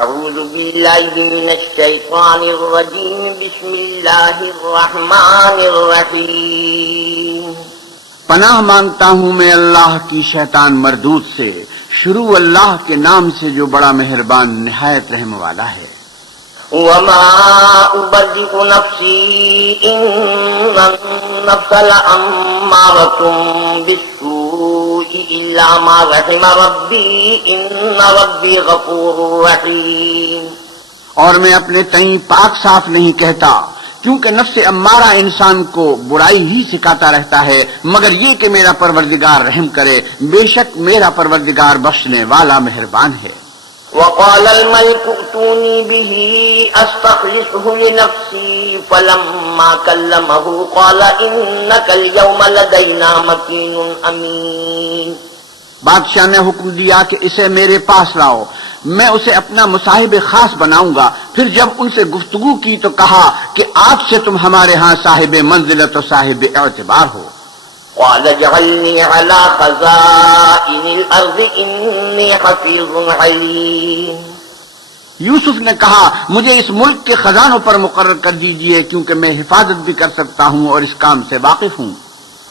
اعوذ باللہ من الشیطان الرجیم بسم اللہ الرحمن الرحیم پناہ مانگتا ہوں میں اللہ کی شیطان مردود سے، شروع اللہ کے نام سے جو بڑا مہربان نہایت رحم والا ہے۔ وما أبرئ نفسي إن النفس لأمارة بالسوء إلا ما رحم ربي إن ربي غفور رحيم۔ اور میں اپنے تئیں پاک صاف نہیں کہتا، کیونکہ نفس امارہ انسان کو برائی ہی سکھاتا رہتا ہے، مگر یہ کہ میرا پروردگار رحم کرے، بے شک میرا پروردگار بخشنے والا مہربان ہے۔ وقال الملك ائتوني به استخلصه لنفسي فلما كلمه قال انك اليوم لدينا مكين امين۔ بادشاہ نے حکم دیا کہ اسے میرے پاس لاؤ، میں اسے اپنا مصاحب خاص بناؤں گا۔ پھر جب ان سے گفتگو کی تو کہا کہ آج سے تم ہمارے ہاں صاحب منزلت و صاحب اعتبار ہو۔ قال اجعلني على خزائن الارض اني حفيظ عليم۔ یوسف نے کہا مجھے اس ملک کے خزانوں پر مقرر کر دیجئے، کیونکہ میں حفاظت بھی کر سکتا ہوں اور اس کام سے واقف ہوں۔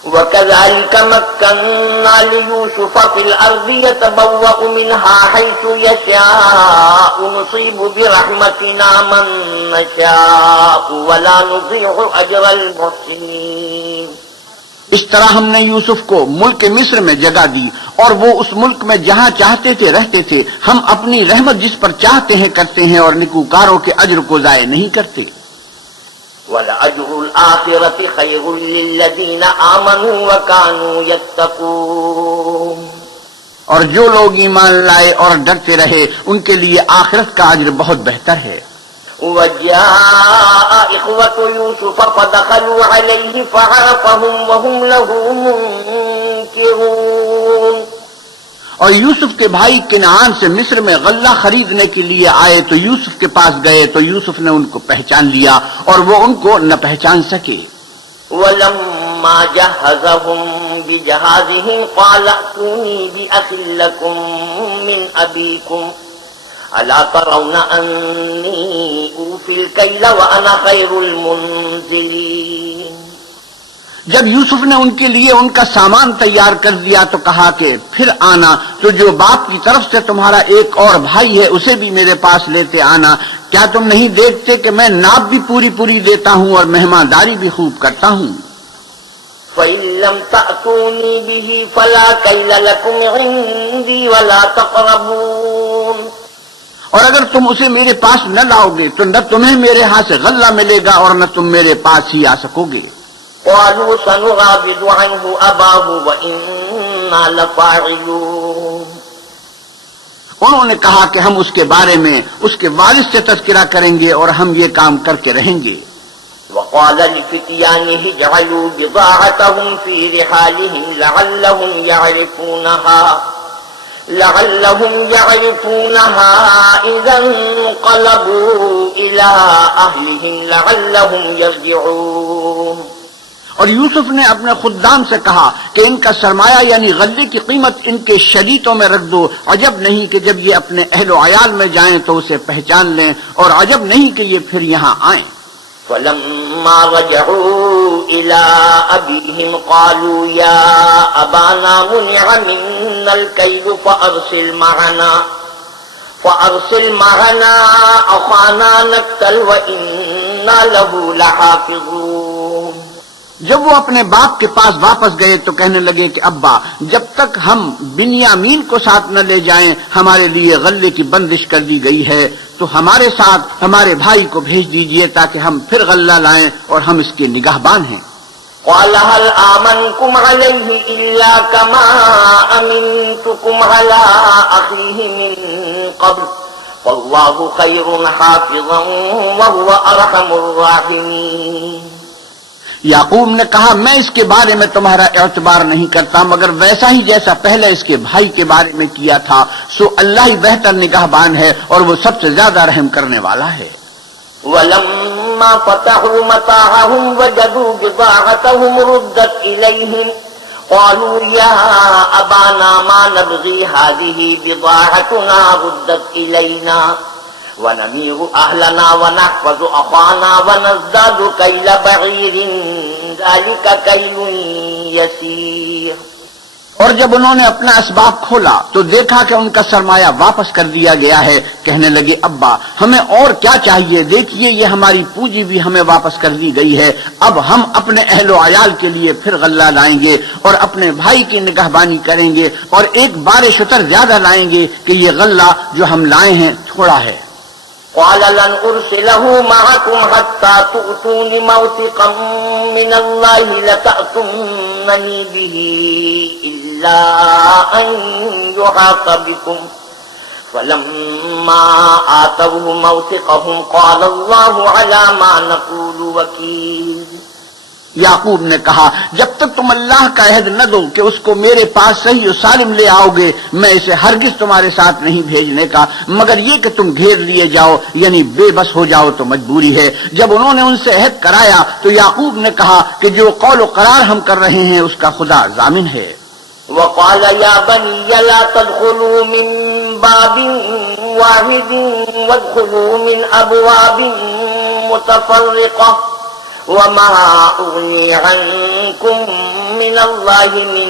وكذلك مكنا ليوسف في الأرض يتبوأ منها حيث يشاء نصيب برحمتنا من نشاء ولا نضيع أجر المحسنين۔ اس طرح ہم نے یوسف کو ملک مصر میں جگہ دی، اور وہ اس ملک میں جہاں چاہتے تھے رہتے تھے۔ ہم اپنی رحمت جس پر چاہتے ہیں کرتے ہیں، اور نیکوکاروں کے اجر کو ضائع نہیں کرتے۔ وَلَأَجْرُ الْآخِرَةِ خَيْرٌ لِّلَّذِينَ آمَنُوا وَكَانُوا يَتَّقُونَ۔ اور جو لوگ ایمان لائے اور ڈرتے رہے ان کے لیے آخرت کا اجر بہت بہتر ہے۔ وَجَاءَ إِخْوَةُ يُوسُفَ فَدَخَلُوا عَلَيْهِ فَعَرَفَهُمْ وَهُمْ لَهُ مُنكِرُونَ۔ اور یوسف کے بھائی کنعان سے مصر میں غلہ خریدنے کے لیے آئے تو یوسف کے پاس گئے تو یوسف نے ان کو پہچان لیا اور وہ ان کو نہ پہچان سکے۔ وَلَمَّا جَهَّزَهُم بِجَهَازِهِمْ قَالَ ائْتُونِي بِأَخٍ لَّكُم مِّنْ أَبِيكُمْ أَلَا تَرَوْنَ أَنِّي أُوفِي الْكَيْلَ وَأَنَا خَيْرُ الْمُنزِلِينَ۔ جب یوسف نے ان کے لیے ان کا سامان تیار کر دیا تو کہا کہ پھر آنا، تو جو باپ کی طرف سے تمہارا ایک اور بھائی ہے اسے بھی میرے پاس لیتے آنا۔ کیا تم نہیں دیکھتے کہ میں ناپ بھی پوری پوری دیتا ہوں اور مہمانداری بھی خوب کرتا ہوں؟ فَإِن لَّمْ تَأْتُونِي بِهِ فَلَا كَيْلَ لَكُمْ عِندِي وَلَا تَقْرَبُونَ۔ اور اگر تم اسے میرے پاس نہ لاؤ گے تو نہ تمہیں میرے ہاں سے غلہ ملے گا اور نہ تم میرے پاس ہی آ سکو گے۔ قالوا سنراود عنه أباه وإنا لفاعلون۔ انہوں نے کہا کہ ہم اس کے بارے میں اس کے والد سے تذکرہ کریں گے اور ہم یہ کام کر کے رہیں گے۔ وقال لفتيانه اجعلوا بضاعتهم في رحالهم لعلهم يعرفونها إذا انقلبوا إلى أهلهم لعلهم يرجعون۔ اور یوسف نے اپنے خدام سے کہا کہ ان کا سرمایہ یعنی غلے کی قیمت ان کے شریطوں میں رکھ دو، عجب نہیں کہ جب یہ اپنے اہل و عیال میں جائیں تو اسے پہچان لیں، اور عجب نہیں کہ یہ پھر یہاں آئیں۔ فَلَمَّا رَجَعُوا إِلَىٰ أَبِيهِمْ قَالُوا يَا أَبَانَا مُنِعَ مِنَّا الْكَيْلُ فَأَرْسِلْ مَعَنَا أَخَانَا نَكْتَلْ وَإِنَّا لَهُ لَحَافِظُونَ۔ جب وہ اپنے باپ کے پاس واپس گئے تو کہنے لگے کہ ابا، جب تک ہم بنیامین کو ساتھ نہ لے جائیں ہمارے لیے غلے کی بندش کر دی گئی ہے، تو ہمارے ساتھ ہمارے بھائی کو بھیج دیجئے تاکہ ہم پھر غلہ لائیں اور ہم اس کے نگہبان ہیں۔ قال هل آمنكم عليه إلا كما أمنتكم على أخيه من قبل والله خير حافظا وهو أرحم الراحمين۔ یعقوب نے کہا میں اس کے بارے میں تمہارا اعتبار نہیں کرتا مگر ویسا ہی جیسا پہلے اس کے بھائی کے بارے میں کیا تھا، سو اللہ ہی بہتر نگہبان ہے اور وہ سب سے زیادہ رحم کرنے والا ہے۔ وَلَمَّا فَتَحُوا مَتَاعَهُمْ وَجَدُوا بِضَاعَتَهُمْ رُدَّتْ إِلَيْهِمْ قَالُوا يَا أَبَانَا مَا نَبْغِي هَٰذِهِ بِضَاعَتُنَا رُدَّتْ إِلَيْنَا ونمير أهلنا ونحفظ أخانا ونزداد كيل بعير ذلك كيل يسير. اور جب انہوں نے اپنا اسباب کھولا تو دیکھا کہ ان کا سرمایہ واپس کر دیا گیا ہے. کہنے لگے ابا ہمیں اور کیا چاہیے، دیکھیے یہ ہماری پونجی بھی ہمیں واپس کر دی گئی ہے. اب ہم اپنے اہل و عیال کے لیے پھر غلہ لائیں گے اور اپنے بھائی کی نگہبانی کریں گے اور ایک بار شتر زیادہ لائیں گے کہ یہ غلہ جو ہم لائے ہیں تھوڑا ہے. قال لن أرسله معكم حتى تؤتون موثقا من الله لتأتونني به إلا أن يحاط بكم. فلما آتوه موثقهم قال الله على ما نقول وكيل. یعقوب نے کہا جب تک تم اللہ کا عہد نہ دو کہ اس کو میرے پاس صحیح و سالم لے آؤ گے میں اسے ہرگز تمہارے ساتھ نہیں بھیجنے کا مگر یہ کہ تم گھیر لیے جاؤ یعنی بے بس ہو جاؤ تو مجبوری ہے. جب انہوں نے ان سے عہد کرایا تو یعقوب نے کہا کہ جو قول و قرار ہم کر رہے ہیں اس کا خدا ضامن ہے. وقال يا بني لا تدخلوا من باب واحد وادخلوا من أبواب متفرقة وما أغني عنكم من الله من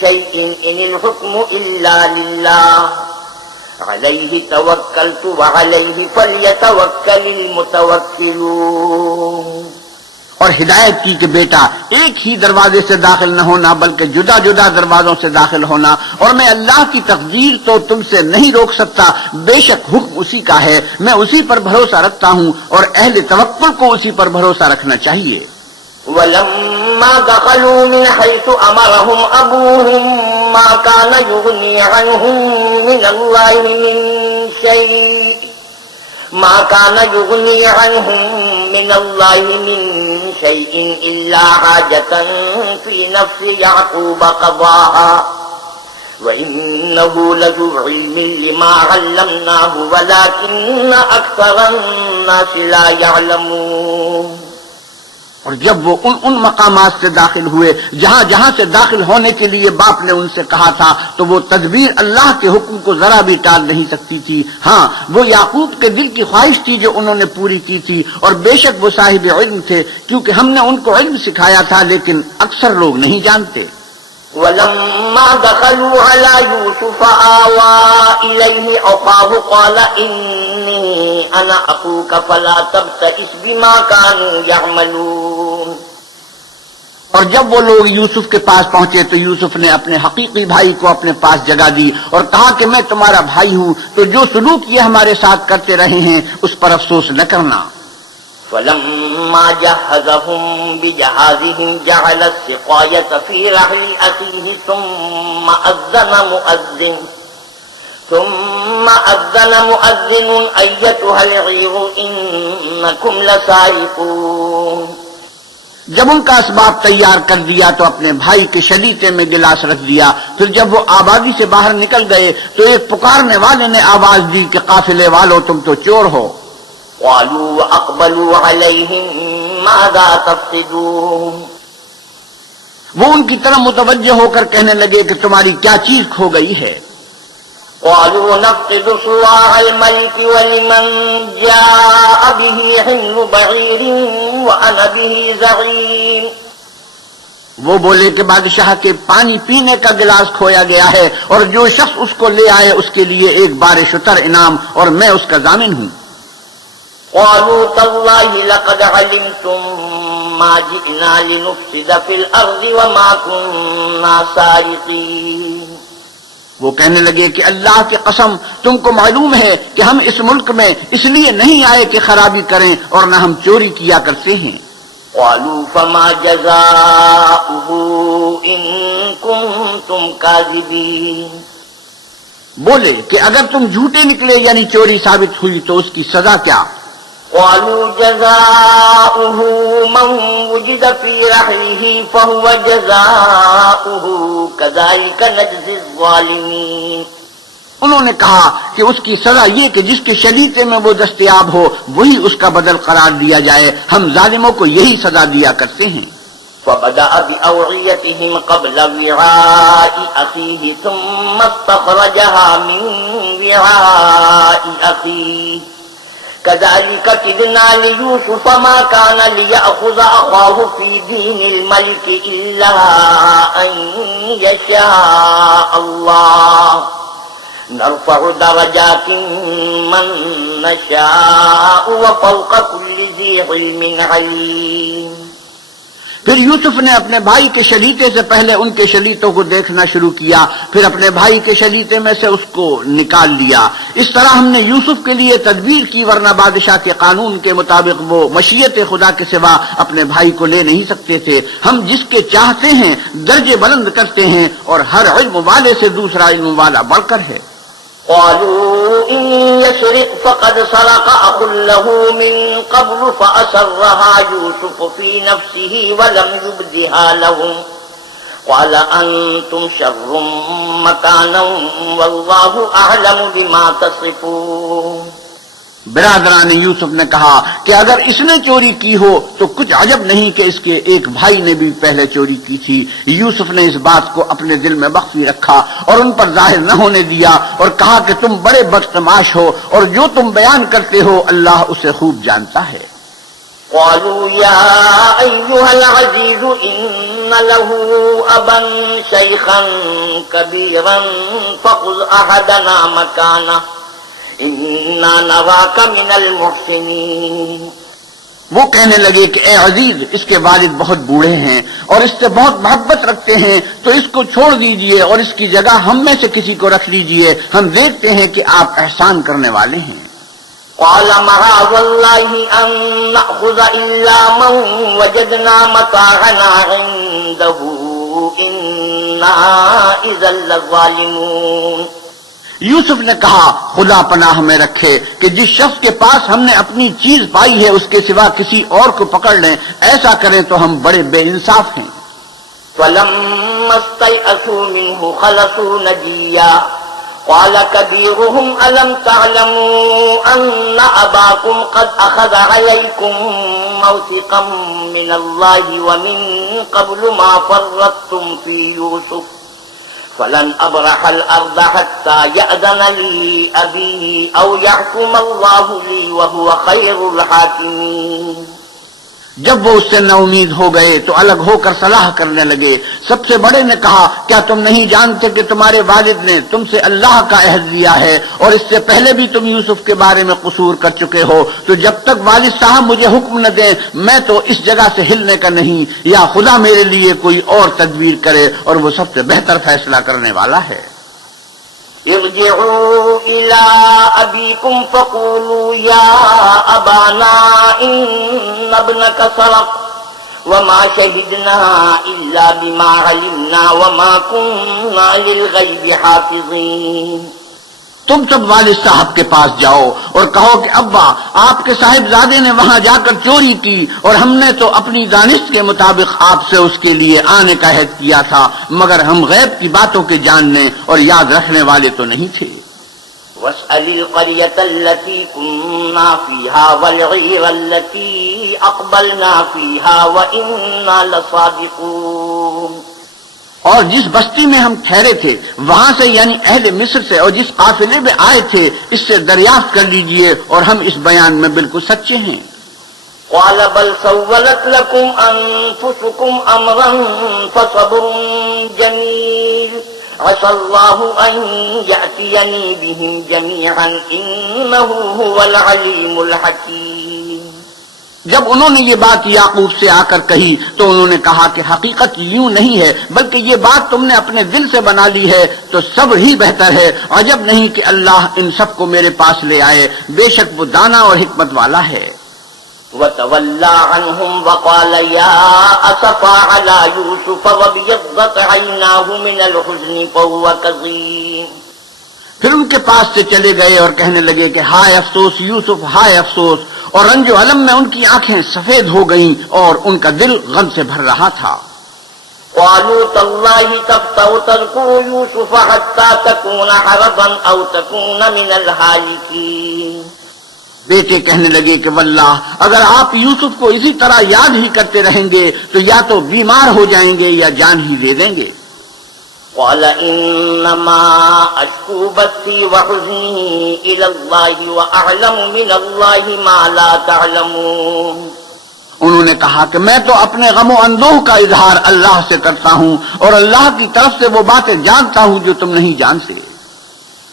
شيء إن الحكم إلا لله عليه توكلت وعليه فليتوكل المتوكلون. اور ہدایت کی کہ بیٹا ایک ہی دروازے سے داخل نہ ہونا بلکہ جدا جدا دروازوں سے داخل ہونا اور میں اللہ کی تقدیر تو تم سے نہیں روک سکتا. بے شک حکم اسی کا ہے میں اسی پر بھروسہ رکھتا ہوں اور اہل توکل کو اسی پر بھروسہ رکھنا چاہیے. ولما دخلوا من حيث أمرهم أبوهم ما كان يغني عنهم من الله من شيء من الله من شيء إلا حاجة في نفس يعقوب قضاها وإنه لذو علم لما علمناه ولكن أكثر الناس لا يعلمون. اور جب وہ ان مقامات سے داخل ہوئے جہاں سے داخل ہونے کے لیے باپ نے ان سے کہا تھا تو وہ تدبیر اللہ کے حکم کو ذرا بھی ٹال نہیں سکتی تھی. ہاں وہ یعقوب کے دل کی خواہش تھی جو انہوں نے پوری کی تھی اور بے شک وہ صاحب علم تھے کیونکہ ہم نے ان کو علم سکھایا تھا لیکن اکثر لوگ نہیں جانتے. ولما دخلوا على يوسف آوى إليه أخاه قال إني أنا أخوك فلا تبتئس بما كانوا يعملون. اور جب وہ لوگ یوسف کے پاس پہنچے تو یوسف نے اپنے حقیقی بھائی کو اپنے پاس جگہ دی اور کہا کہ میں تمہارا بھائی ہوں تو جو سلوک یہ ہمارے ساتھ کرتے رہے ہیں اس پر افسوس نہ کرنا. فلما جهزهم بجهازهم جعل السقاية في رحل أخيه ثم أذن مؤذن أيتها العير إنكم لسارقون. جب ان کا اسباب تیار کر دیا تو اپنے بھائی کے شلیتے میں گلاس رکھ دیا. پھر جب وہ آبادی سے باہر نکل گئے تو ایک پکارنے والے نے آواز دی کہ قافلے والو تم تو چور ہو. قالوا وأقبلوا عليهم ماذا تفقدون. وہ ان کی طرف متوجہ ہو کر کہنے لگے کہ تمہاری کیا چیز کھو گئی ہے. قالوا نفقد صواع الملك ولمن جاء به حمل بعير وأنا به زعيم. وہ بولے کہ بادشاہ کے پانی پینے کا گلاس کھویا گیا ہے اور جو شخص اس کو لے آئے اس کے لیے ایک بار شتر انعام اور میں اس کا ضامن ہوں. قالوا تالله لقد علمتم ما جئنا لنفسد في الأرض وما كنا سارقين. وہ کہنے لگے کہ اللہ کی قسم تم کو معلوم ہے کہ ہم اس ملک میں اس لیے نہیں آئے کہ خرابی کریں اور نہ ہم چوری کیا کرتے ہیں. قالوا فما جزاؤه إن كنتم كاذبين. بولے کہ اگر تم جھوٹے نکلے یعنی چوری ثابت ہوئی تو اس کی سزا کیا. قالوا جزاؤه من وجد في رحله فهو جزاؤه كذلك نجزي الظالمين. انہوں نے کہا کہ اس کی سزا یہ کہ جس کے شلیتے میں وہ دستیاب ہو وہی اس کا بدل قرار دیا جائے. ہم ظالموں کو یہی سزا دیا کرتے ہیں. فبدأ بأوعيتهم قبل وعاء أخيه ثم استخرجها من وعاء أخيه كذلك كدنا ليوسف ما كان ليأخذ أخاه في دين الملك إلا أن يشاء الله نرفع درجات من نشاء وفوق كل ذي علم عليم. پھر یوسف نے اپنے بھائی کے شلیتے سے پہلے ان کے شلیتوں کو دیکھنا شروع کیا، پھر اپنے بھائی کے شلیتے میں سے اس کو نکال لیا. اس طرح ہم نے یوسف کے لیے تدبیر کی، ورنہ بادشاہ کے قانون کے مطابق وہ مشیت خدا کے سوا اپنے بھائی کو لے نہیں سکتے تھے. ہم جس کے چاہتے ہیں درجے بلند کرتے ہیں، اور ہر علم والے سے دوسرا علم والا بڑھ کر ہے. قالوا إن يسرق فقد سرق أخ له من قبل فأسرها يوسف في نفسه ولم يبدها لهم قال أنتم شر مكانا والله أعلم بما تصفون. برادران یوسف نے کہا کہ اگر اس نے چوری کی ہو تو کچھ عجب نہیں کہ اس کے ایک بھائی نے بھی پہلے چوری کی تھی. یوسف نے اس بات کو اپنے دل میں مخفی رکھا اور ان پر ظاہر نہ ہونے دیا، اور کہا کہ تم بڑے بدتماش ہو، اور جو تم بیان کرتے ہو اللہ اسے خوب جانتا ہے. قالوا يا أيها العزيز إن له أبا شيخا كبيرا فخذ أحدنا مكانه إنا نراك من المحسنين. وہ کہنے لگے کہ اے عزیز، اس کے والد بہت بوڑھے ہیں اور اس سے بہت محبت رکھتے ہیں، تو اس کو چھوڑ دیجئے اور اس کی جگہ ہم میں سے کسی کو رکھ لیجئے، ہم دیکھتے ہیں کہ آپ احسان کرنے والے ہیں. قال معاذ الله أن نأخذ إلا من وجدنا متاعنا عنده إنا إذا لظالمون. یوسف نے کہا خدا پناہ میں رکھے کہ جس شخص کے پاس ہم نے اپنی چیز پائی ہے اس کے سوا کسی اور کو پکڑ لیں، ایسا کریں تو ہم بڑے بے انصاف ہیں. فلما استيئسوا منه خلصوا نجيا قال كبيرهم ألم تعلموا أن أباكم قد أخذ عليكم موثقا من الله ومن قبل ما فرطتم في يوسف فلن أبرح الأرض حتى يأذن لي أبي أو يحكم الله لي وهو خير الحاكمين. جب وہ اس سے نا امید ہو گئے تو الگ ہو کر صلاح کرنے لگے. سب سے بڑے نے کہا کیا تم نہیں جانتے کہ تمہارے والد نے تم سے اللہ کا عہد لیا ہے اور اس سے پہلے بھی تم یوسف کے بارے میں قصور کر چکے ہو، تو جب تک والد صاحب مجھے حکم نہ دیں میں تو اس جگہ سے ہلنے کا نہیں، یا خدا میرے لیے کوئی اور تدبیر کرے اور وہ سب سے بہتر فیصلہ کرنے والا ہے. ارجعوا إلى أبيكم فقولوا يا أبانا إن ابنك سرق وما شهدنا إلا بما علمنا وما كنا للغيب حافظين. تم سب والد صاحب کے پاس جاؤ اور کہو کہ ابا آپ کے صاحبزادے نے وہاں جا کر چوری کی اور ہم نے تو اپنی دانش کے مطابق آپ سے اس کے لیے آنے کا عہد کیا تھا، مگر ہم غیب کی باتوں کے جاننے اور یاد رکھنے والے تو نہیں تھے. واسأل القرية التي كنا فيها والعير التي أقبلنا فيها وإنا لصادقون. اور جس بستی میں ہم ٹھہرے تھے وہاں سے یعنی اہل مصر سے، اور جس قافلے میں آئے تھے اس سے دریافت کر لیجئے اور ہم اس بیان میں بالکل سچے ہیں. قال بل سولت لكم أنفسكم أمرا فصبر جميل عسى الله أن يأتيني بهم جميعا إنه هو العليم الحكيم. جب انہوں نے یہ بات یعقوب سے آ کر کہی تو انہوں نے کہا کہ حقیقت یوں نہیں ہے بلکہ یہ بات تم نے اپنے دل سے بنا لی ہے، تو صبر ہی بہتر ہے. عجب نہیں کہ اللہ ان سب کو میرے پاس لے آئے، بے شک وہ دانا اور حکمت والا ہے. وتولى عنهم وقال يا أسفا على يوسف وابيضت عيناه من الحزن فهو كظيم. پھر ان کے پاس سے چلے گئے اور کہنے لگے کہ ہائے افسوس یوسف، ہائے افسوس، اور رنج و الم میں ان کی آنکھیں سفید ہو گئیں اور ان کا دل غم سے بھر رہا تھا. قالوا تالله تفتأ تذكر يوسف حتى تكون حرضا أو تكون من الهالكين. بیٹے کہنے لگے کہ واللہ اگر آپ یوسف کو اسی طرح یاد ہی کرتے رہیں گے تو یا تو بیمار ہو جائیں گے یا جان ہی دے دیں گے. قال انما اشکو بثی وحزنی الی اللہ واعلم من اللہ ما لا تعلمون۔ انہوں نے کہا کہ میں تو اپنے غم و اندوہ کا اظہار اللہ سے کرتا ہوں اور اللہ کی طرف سے وہ باتیں جانتا ہوں جو تم نہیں جانتے۔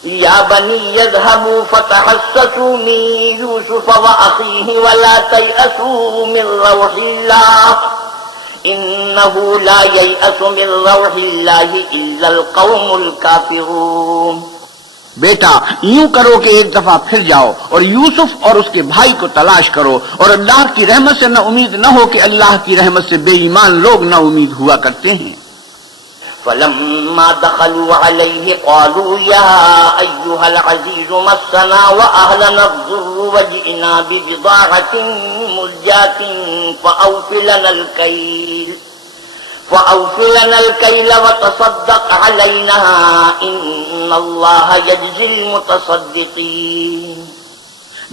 یا بنی اذهبوا فتحسسوا من یوسف واخیہ ولا تیأسوا من روح اللہ انه لا ییأس من روح اللہ الا القوم الکافرون۔ بیٹا یوں کرو کہ ایک دفعہ پھر جاؤ اور یوسف اور اس کے بھائی کو تلاش کرو، اور اللہ کی رحمت سے نہ امید نہ ہو کہ اللہ کی رحمت سے بے ایمان لوگ نہ امید ہوا کرتے ہیں۔ فلما دخلوا عليه قالوا يا أيها العزيز مسنا وأهلنا الضر وجئنا ببضاعة مزجاة فأوف لنا الكيل وتصدق علينا إن الله يجزي المتصدقين۔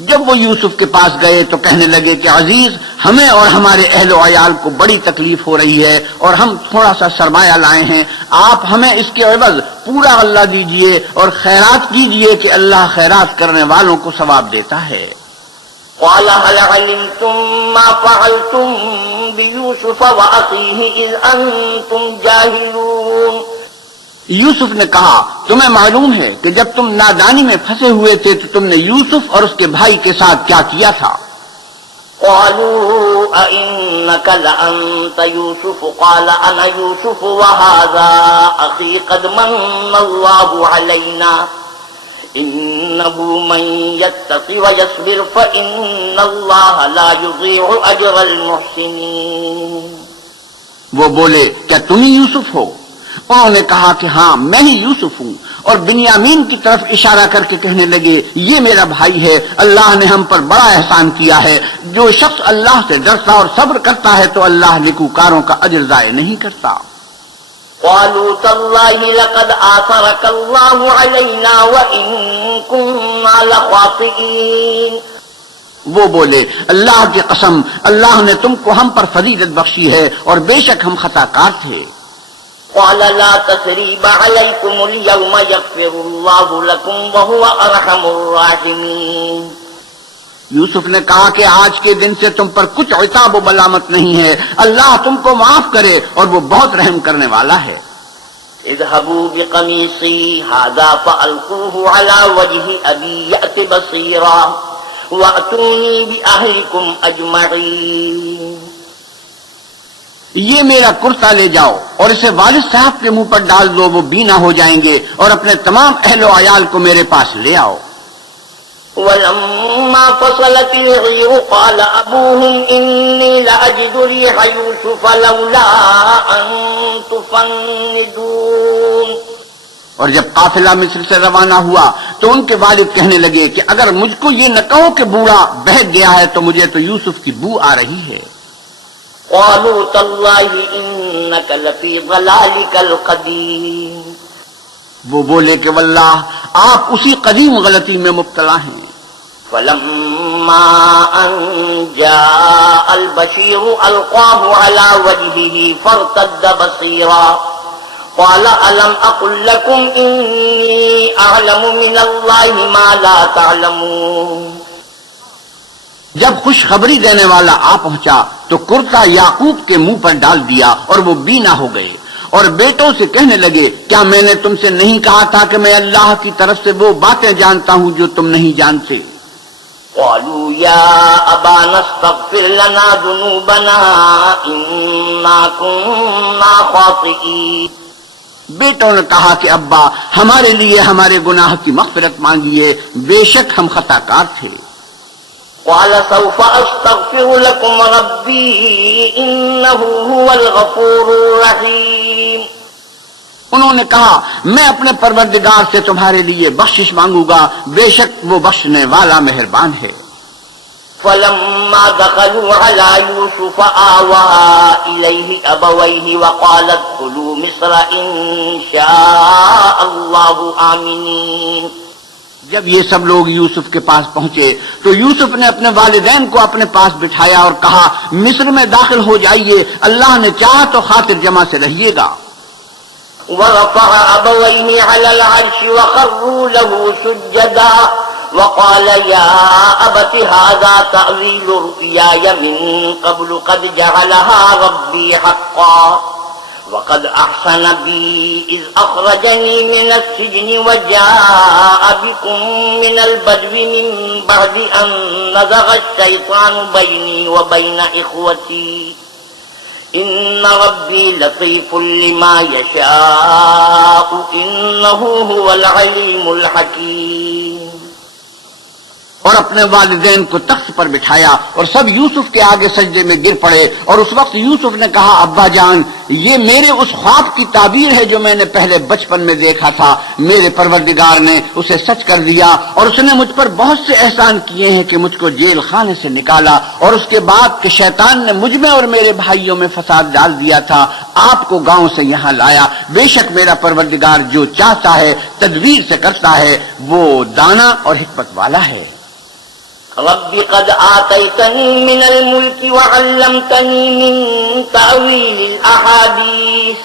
جب وہ یوسف کے پاس گئے تو کہنے لگے کہ عزیز، ہمیں اور ہمارے اہل و عیال کو بڑی تکلیف ہو رہی ہے اور ہم تھوڑا سا سرمایہ لائے ہیں، آپ ہمیں اس کے عوض پورا غلہ دیجئے اور خیرات کیجئے کہ اللہ خیرات کرنے والوں کو ثواب دیتا ہے۔ قال هل علمتم ما فعلتم بيوسف وأخيه إذ أنتم جاهلون؟ یوسف نے کہا تمہیں معلوم ہے کہ جب تم نادانی میں پھنسے ہوئے تھے تو تم نے یوسف اور اس کے بھائی کے ساتھ کیا کیا تھا؟ قالوا أئنك لأنت يوسف قال أنا يوسف وهذا أخي قد من الله علينا إنه من يتق ويصبر فإن الله لا يضيع أجر المحسنين۔ وہ بولے کیا تم ہی یوسف ہو؟ انہوں نے کہا کہ ہاں میں ہی یوسف ہوں، اور بنیامین کی طرف اشارہ کر کے کہنے لگے یہ میرا بھائی ہے، اللہ نے ہم پر بڑا احسان کیا ہے، جو شخص اللہ سے ڈرتا اور صبر کرتا ہے تو اللہ نیکوکاروں کا اجر ضائع نہیں کرتا۔ قالوا تالله لقد آثرك الله علينا وإن كنا لخاطئين۔ وہ بولے اللہ کی قسم، اللہ نے تم کو ہم پر فضیلت بخشی ہے اور بے شک ہم خطا کار تھے۔ قال لا تثريب عليكم اليوم يغفر الله لكم وهو أرحم الراحمين۔ یوسف نے کہا کہ آج کے دن سے تم پر کچھ عتاب و ملامت نہیں ہے، اللہ تم کو معاف کرے اور وہ بہت رحم کرنے والا ہے۔ اذهبوا بقميصي هذا فألقوه على وجه أبي يأت بصيرا وأتوني بأهلكم أجمعين۔ یہ میرا کرتا لے جاؤ اور اسے والد صاحب کے منہ پر ڈال دو، وہ بینا ہو جائیں گے، اور اپنے تمام اہل و عیال کو میرے پاس لے آؤ۔ ولما فصلت العير قال أبوهم إني لأجد ريح يوسف لولا أن تفندون۔ اور جب قافلہ مصر سے روانہ ہوا تو ان کے والد کہنے لگے کہ اگر مجھ کو یہ نہ کہو کہ بوڑھا بہک گیا ہے تو مجھے تو یوسف کی بو آ رہی ہے۔ قالوا تالله إنك لفي ضلالك القديم۔ وہ بولے کہ واللہ آپ اسی قدیم غلطی میں مبتلا ہیں۔ فلما أن جاء البشير ألقاه على وجهه فارتد بصيرا قال ألم أقل لكم إني أعلم من الله ما لا تعلمون۔ جب خوشخبری دینے والا آ پہنچا تو کرتا یعقوب کے منہ پر ڈال دیا اور وہ بینا ہو گئے، اور بیٹوں سے کہنے لگے کیا میں نے تم سے نہیں کہا تھا کہ میں اللہ کی طرف سے وہ باتیں جانتا ہوں جو تم نہیں جانتے؟ قالوا يا أبانا استغفر لنا ذنوبنا إنا كنا خاطئين۔ بیٹوں نے کہا کہ ابا ہمارے لیے ہمارے گناہ کی مغفرت مانگیے، بے شک ہم خطا کار تھے۔ قال سوف أستغفر لكم ربي إنه هو الغفور الرحيم۔ انہوں نے کہا میں اپنے پروردگار سے تمہارے لیے بخشش مانگوں گا، بے شک وہ بخشنے والا مہربان ہے۔ فلما دخلوا على يوسف آوى إليه أبويه وقال ادخلوا مصر إن شاء الله آمنين۔ جب یہ سب لوگ یوسف کے پاس پہنچے تو یوسف نے اپنے والدین کو اپنے پاس بٹھایا اور کہا مصر میں داخل ہو جائیے، اللہ نے چاہا تو خاطر جمع سے رہیے گا۔ ورفع أبويه على العرش وخروا له سجدا وقال يا أبت هذا تأويل رؤياي من قبل قد جعلها ربي حقا وقد أحسن بي إذ أخرجني من السجن وجاء بكم من البدو من بعد أن نزغ الشيطان بيني وبين إخوتي إن ربي لطيف لما يشاء إنه هو العليم الحكيم. اور اپنے والدین کو تخت پر بٹھایا اور سب یوسف کے آگے سجدے میں گر پڑے. اور اس وقت یوسف نے کہا ابا جان یہ میرے اس خواب کی تعبیر ہے جو میں نے پہلے بچپن میں دیکھا تھا. میرے پروردگار نے اسے سچ کر دیا اور اس نے مجھ پر بہت سے احسان کیے ہیں کہ مجھ کو جیل خانے سے نکالا اور اس کے بعد کہ شیطان نے مجھ میں اور میرے بھائیوں میں فساد ڈال دیا تھا آپ کو گاؤں سے یہاں لایا. بے شک میرا پروردگار جو چاہتا ہے تدبیر سے کرتا ہے وہ دانا اور حکمت والا ہے. رب قد آتيتني من الملك وعلمتني من تأويل الأحاديث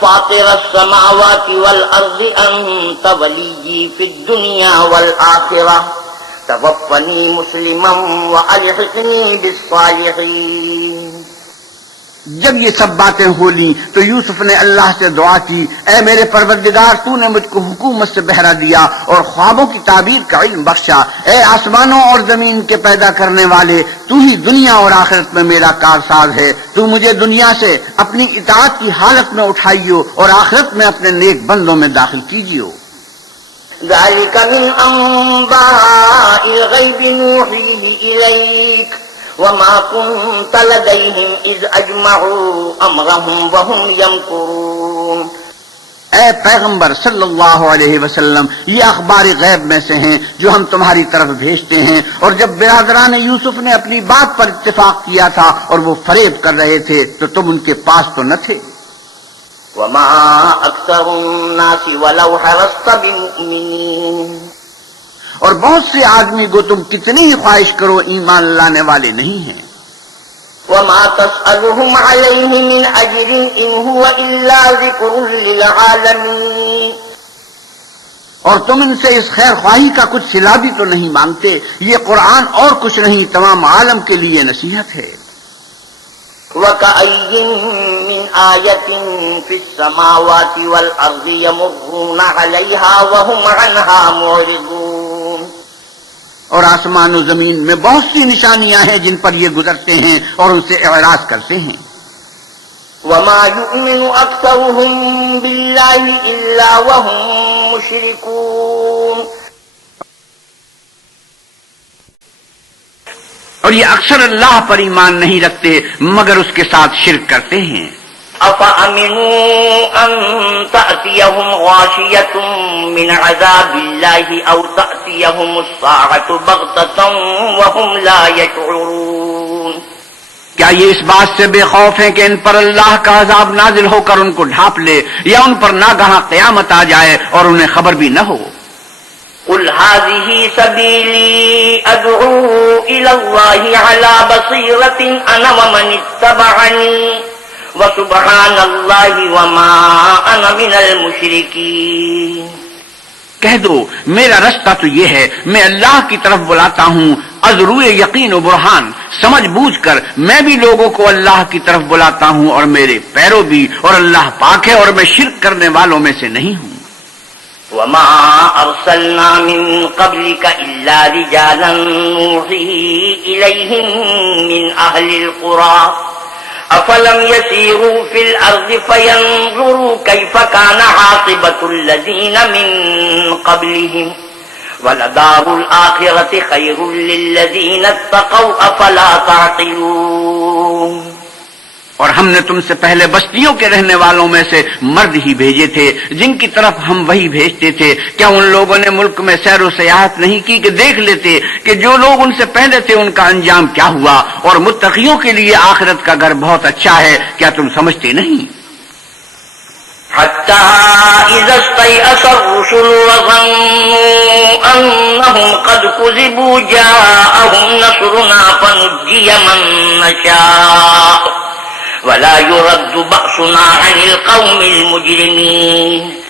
فاطر السماوات والأرض أنت وليي في الدنيا والآخرة توفني مسلما وألحقني بالصالحين. جب یہ سب باتیں ہو لیں تو یوسف نے اللہ سے دعا کی اے میرے پروردگار تو نے مجھ کو حکومت سے بہرا دیا اور خوابوں کی تعبیر کا علم بخشا. اے آسمانوں اور زمین کے پیدا کرنے والے تو ہی دنیا اور آخرت میں میرا کارساز ہے. تو مجھے دنیا سے اپنی اطاعت کی حالت میں اٹھائیو اور آخرت میں اپنے نیک بندوں میں داخل کیجیو. ذلك من أنباء الغيب نوحيه إليك وما كنت لديهم إذ أجمعوا أمرهم وهم يمكرون. اے پیغمبر صلی اللہ علیہ وسلم یہ اخبار غیب میں سے ہیں جو ہم تمہاری طرف بھیجتے ہیں. اور جب برادران یوسف نے اپنی بات پر اتفاق کیا تھا اور وہ فریب کر رہے تھے تو تم ان کے پاس تو نہ تھے. وما أكثر الناس ولو حرصت بمؤمنين. اور بہت سے آدمی کو تم کتنی ہی خواہش کرو ایمان لانے والے نہیں ہیں. وما تسألهم عليه من أجر إن هو إلا ذكر للعالمين. اور تم ان سے اس خیر خواہی کا کچھ صلہ بھی تو نہیں مانگتے. یہ قرآن اور کچھ نہیں تمام عالم کے لیے نصیحت ہے. وكأي من آية في السماوات والأرض يمرون عليها وهم عنها معرضون. اور آسمان و زمین میں بہت سی نشانیاں ہیں جن پر یہ گزرتے ہیں اور ان سے اعراض کرتے ہیں. وما يؤمن أكثرهم بالله إلا وهم مشركون. اور یہ اکثر اللہ پر ایمان نہیں رکھتے مگر اس کے ساتھ شرک کرتے ہیں. أفأمنوا أن تأتيهم غاشية من عذاب الله أو تأتيهم الساعة بغتة وهم لا يشعرون. کیا یہ اس بات سے بے خوف ہیں کہ ان پر اللہ کا عذاب نازل ہو کر ان کو ڈھانپ لے یا ان پر ناگہاں قیامت آ جائے اور انہیں خبر بھی نہ ہو؟ قل هذه سبيلي أدعو إلى الله على بصيرة أنا ومن اتبعني وسبحان الله وما أنا من المشركين. کہہ دو میرا رستہ تو یہ ہے میں اللہ کی طرف بلاتا ہوں از روئے یقین و برہان سمجھ بوجھ کر میں بھی لوگوں کو اللہ کی طرف بلاتا ہوں اور میرے پیرو بھی اور اللہ پاک ہے اور میں شرک کرنے والوں میں سے نہیں ہوں. وما أرسلنا من قبلك إلا رجالا نوحي إليهم من أهل القرى أفلم يسيروا في الأرض فينظروا كيف كان عاقبة الذين من قبلهم ولدار الآخرة خير للذين اتقوا أفلا تعقلون. اور ہم نے تم سے پہلے بستیوں کے رہنے والوں میں سے مرد ہی بھیجے تھے جن کی طرف ہم وہی بھیجتے تھے. کیا ان لوگوں نے ملک میں سیر و سیاحت نہیں کی کہ دیکھ لیتے کہ جو لوگ ان سے پہلے تھے ان کا انجام کیا ہوا اور متقیوں کے لیے آخرت کا گھر بہت اچھا ہے. کیا تم سمجھتے نہیں؟ حتى إذا استيأس الرسل وظنوا أنهم قد كذبوا جاءهم نصرنا فنجي من نشاء ولا يرد بأسنا عن القوم المجرمين.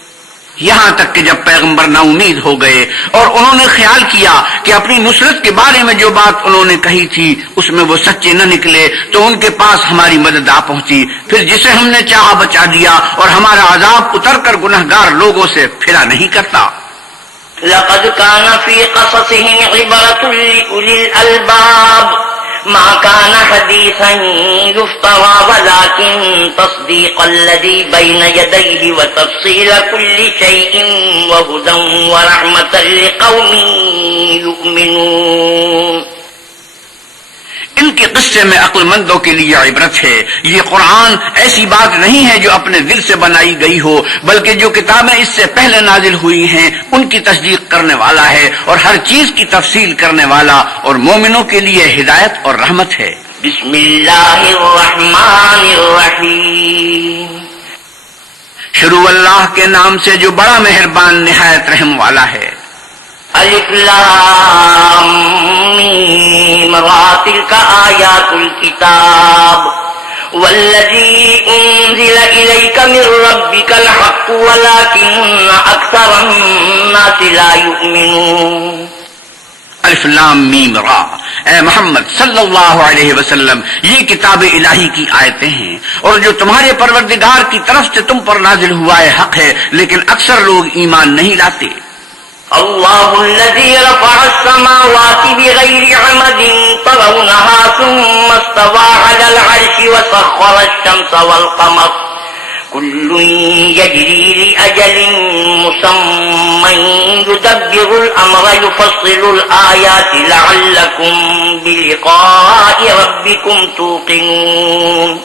یہاں تک کہ جب پیغمبر نا امید ہو گئے اور انہوں نے خیال کیا کہ اپنی نصرت کے بارے میں جو بات انہوں نے کہی تھی اس میں وہ سچے نہ نکلے تو ان کے پاس ہماری مدد آ پہنچی. پھر جسے ہم نے چاہا بچا دیا اور ہمارا عذاب اتر کر گنہگار لوگوں سے پھرا نہیں کرتا. لقد كان في قصصهم عبرة لأولي الألباب ما كان حديثا يفترى ولكن تصديق الذي بين يديه وتفصيل كل شيء وهدى ورحمة لقوم يؤمنون. ان کے قصے میں عقل مندوں کے لیے عبرت ہے. یہ قرآن ایسی بات نہیں ہے جو اپنے دل سے بنائی گئی ہو بلکہ جو کتابیں اس سے پہلے نازل ہوئی ہیں ان کی تصدیق کرنے والا ہے اور ہر چیز کی تفصیل کرنے والا اور مومنوں کے لیے ہدایت اور رحمت ہے. بسم اللہ الرحمن الرحیم. شروع اللہ کے نام سے جو بڑا مہربان نہایت رحم والا ہے. الف لام میم را تلک آیات الکتاب والذی انزل الیک من ربک الحق ولکن اکثر الناس لا یؤمنون. الف لام میم را، اے محمد صلی اللہ علیہ وسلم یہ کتاب الہی کی آیتیں ہیں اور جو تمہارے پروردگار کی طرف سے تم پر نازل ہوا ہے حق ہے لیکن اکثر لوگ ایمان نہیں لاتے. اللہ الذی رفع السماوات بغیر عمد ترونها ثم استوى على العرش وسخر الشمس والقمر كل يجري لأجل مسمى يدبر الأمر يفصل الآيات لعلكم بلقاء ربكم توقنون.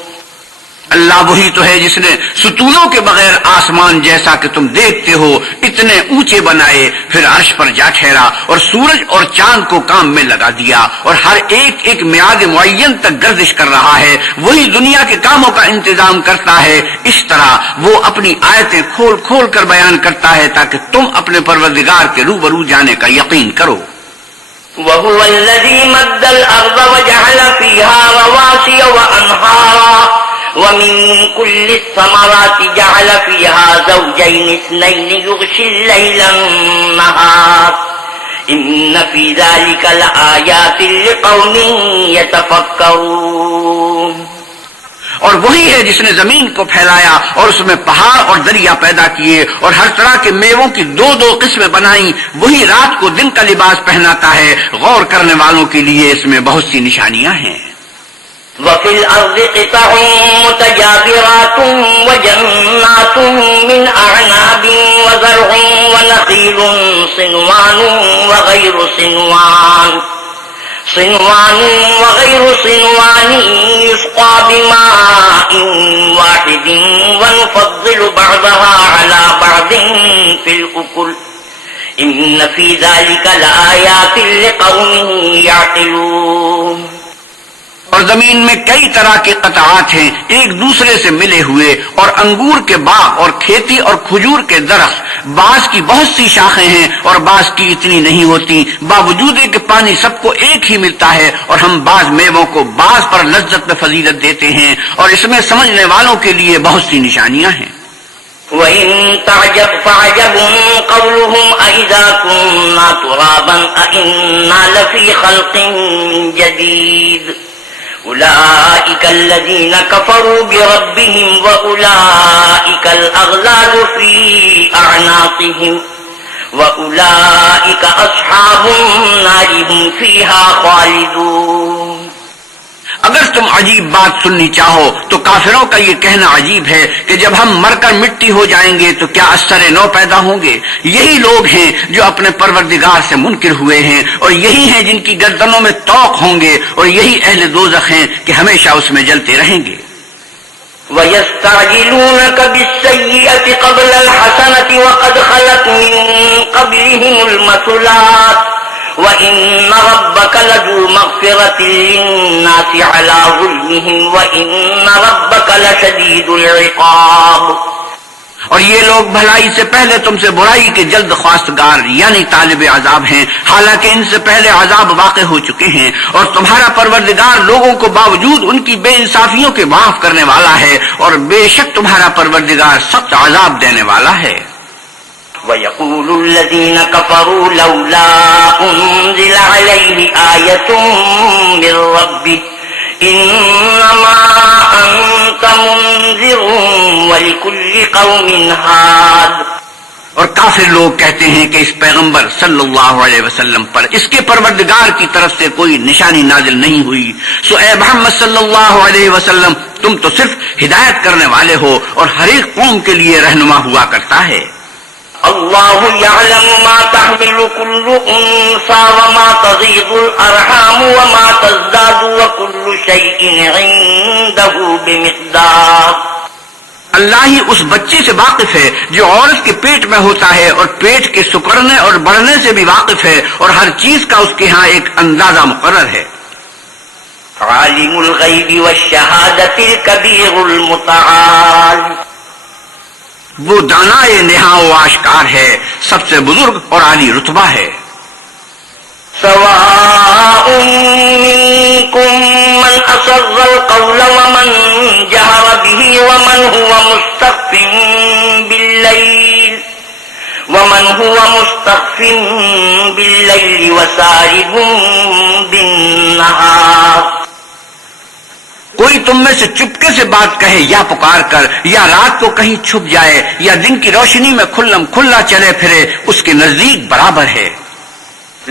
اللہ وہی تو ہے جس نے ستونوں کے بغیر آسمان جیسا کہ تم دیکھتے ہو اتنے اونچے بنائے پھر عرش پر جا ٹھہرا اور سورج اور چاند کو کام میں لگا دیا اور ہر ایک ایک میعاد معین تک گردش کر رہا ہے. وہی دنیا کے کاموں کا انتظام کرتا ہے. اس طرح وہ اپنی آیتیں کھول کھول کر بیان کرتا ہے تاکہ تم اپنے پروردگار کے روبرو جانے کا یقین کرو. وهو الذي مد الأرض وجعل فيها رواسي وأنهارا ومن كل الثمرات جعل فيها زوجين اثنين يغشي الليل النهار إن في ذلك لآيات لقوم يتفكرون. اور وہی ہے جس نے زمین کو پھیلایا اور اس میں پہاڑ اور دریا پیدا کیے اور ہر طرح کے میووں کی دو دو قسمیں بنائیں. وہی رات کو دن کا لباس پہناتا ہے. غور کرنے والوں کے لیے اس میں بہت سی نشانیاں ہیں. وفي الأرض قطع متجاورات وجنات من أعناب وزرع ونخيل صنوان وغير صنوان يسقى بماء واحد ونفضل بعضها على بعض في الأكل إن في ذلك لآيات لقوم يعقلون. اور زمین میں کئی طرح کے قطعات ہیں ایک دوسرے سے ملے ہوئے اور انگور کے باغ اور کھیتی اور کھجور کے درخت. بعض کی بہت سی شاخیں ہیں اور بعض کی اتنی نہیں ہوتی باوجود کہ پانی سب کو ایک ہی ملتا ہے. اور ہم بعض میووں کو بعض پر لذت میں فضیلت دیتے ہیں اور اس میں سمجھنے والوں کے لیے بہت سی نشانیاں ہیں. وَإِن تَعْجَبْ فَعَجَبٌ قَوْلُهُمْ أَإِذَا كُنَّا تُرَابًا أَإِنَّا لَفِي خَلْقٍ جَدِيدٍ أولئك الذين كفروا بربهم وأولئك الأغلال في أعناقهم وأولئك أصحاب النار هم فيها خالدون. اگر تم عجیب بات سننی چاہو تو کافروں کا یہ کہنا عجیب ہے کہ جب ہم مر کر مٹی ہو جائیں گے تو کیا اثر نو پیدا ہوں گے. یہی لوگ ہیں جو اپنے پروردگار سے منکر ہوئے ہیں اور یہی ہیں جن کی گردنوں میں طوق ہوں گے اور یہی اہل دوزخ ہیں کہ ہمیشہ اس میں جلتے رہیں گے. وَيَسْتَعْجِلُونَكَ بِالسَّيِّئَةِ قَبْلَ الْحَسَنَةِ وَقَدْ خَلَتْ مِن قَبْلِهِمُ الْمَثُلَاتُ وَإِنَّ رَبَّكَ لَذُو مَغْفِرَةٍ لِلنَّاسِ عَلَى ظُلْمِهِمْ وَإِنَّ رَبَّكَ لَشَدِيدُ الْعِقَابِ. اور یہ لوگ بھلائی سے پہلے تم سے برائی کے جلد خواستگار یعنی طالب عذاب ہیں، حالانکہ ان سے پہلے عذاب واقع ہو چکے ہیں، اور تمہارا پروردگار لوگوں کو باوجود ان کی بے انصافیوں کے معاف کرنے والا ہے، اور بے شک تمہارا پروردگار سخت عذاب دینے والا ہے۔ وَيَقُولُ الَّذِينَ كَفَرُوا لَوْلَا أُنزِلَ عَلَيْهِ آيَةٌ مِّن رَّبِّهِ إِنَّمَا أَنتَ مُنذِرٌ وَلِكُلِّ قَوْمٍ هَادٍ۔ اور کافر لوگ کہتے ہیں کہ اس پیغمبر صلی اللہ علیہ وسلم پر اس کے پروردگار کی طرف سے کوئی نشانی نازل نہیں ہوئی، سو اے محمد صلی اللہ علیہ وسلم تم تو صرف ہدایت کرنے والے ہو اور ہر ایک قوم کے لیے رہنما ہوا کرتا ہے۔ اللہ یعلم ما تحمل كل انثى وما تغيض الارحام وما تزداد وكل شيء عنده بمقدار۔ اللہ ہی اس بچے سے واقف ہے جو عورت کے پیٹ میں ہوتا ہے، اور پیٹ کے سکڑنے اور بڑھنے سے بھی واقف ہے، اور ہر چیز کا اس کے ہاں ایک اندازہ مقرر ہے۔ عالم الغیب والشہادۃ الکبیر المتعال، وہ دانائے نہاں و آشکار ہے، سب سے بزرگ اور عالی رتبہ ہے۔ سواء منکم من اسر القول ومن جہر به ومن هو مستخف باللیل وسارب بالنہار۔ کوئی تم میں سے چپکے سے بات کہے یا پکار کر، یا رات کو کہیں چھپ جائے، یا دن کی روشنی میں کھلم کھلا چلے پھرے، اس کے نزدیک برابر ہے۔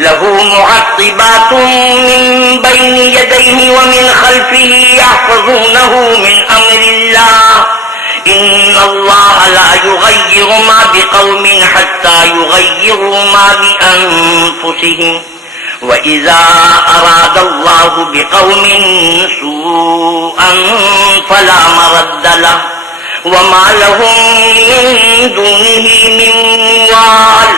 لہ معقبات من بین یدیہ ومن خلفہ یحفظونہ من امر اللہ، ان اللہ لا یغیر ما بقوم حتی یغیروا ما بانفسہم، وَإِذَا أَرَادَ اللَّهُ بِقَوْمٍ سُوءًا فَلَا مَرَدَّ لَهُ وَمَا لَهُم مِّن دُونِهِ مِن وَالٍ۔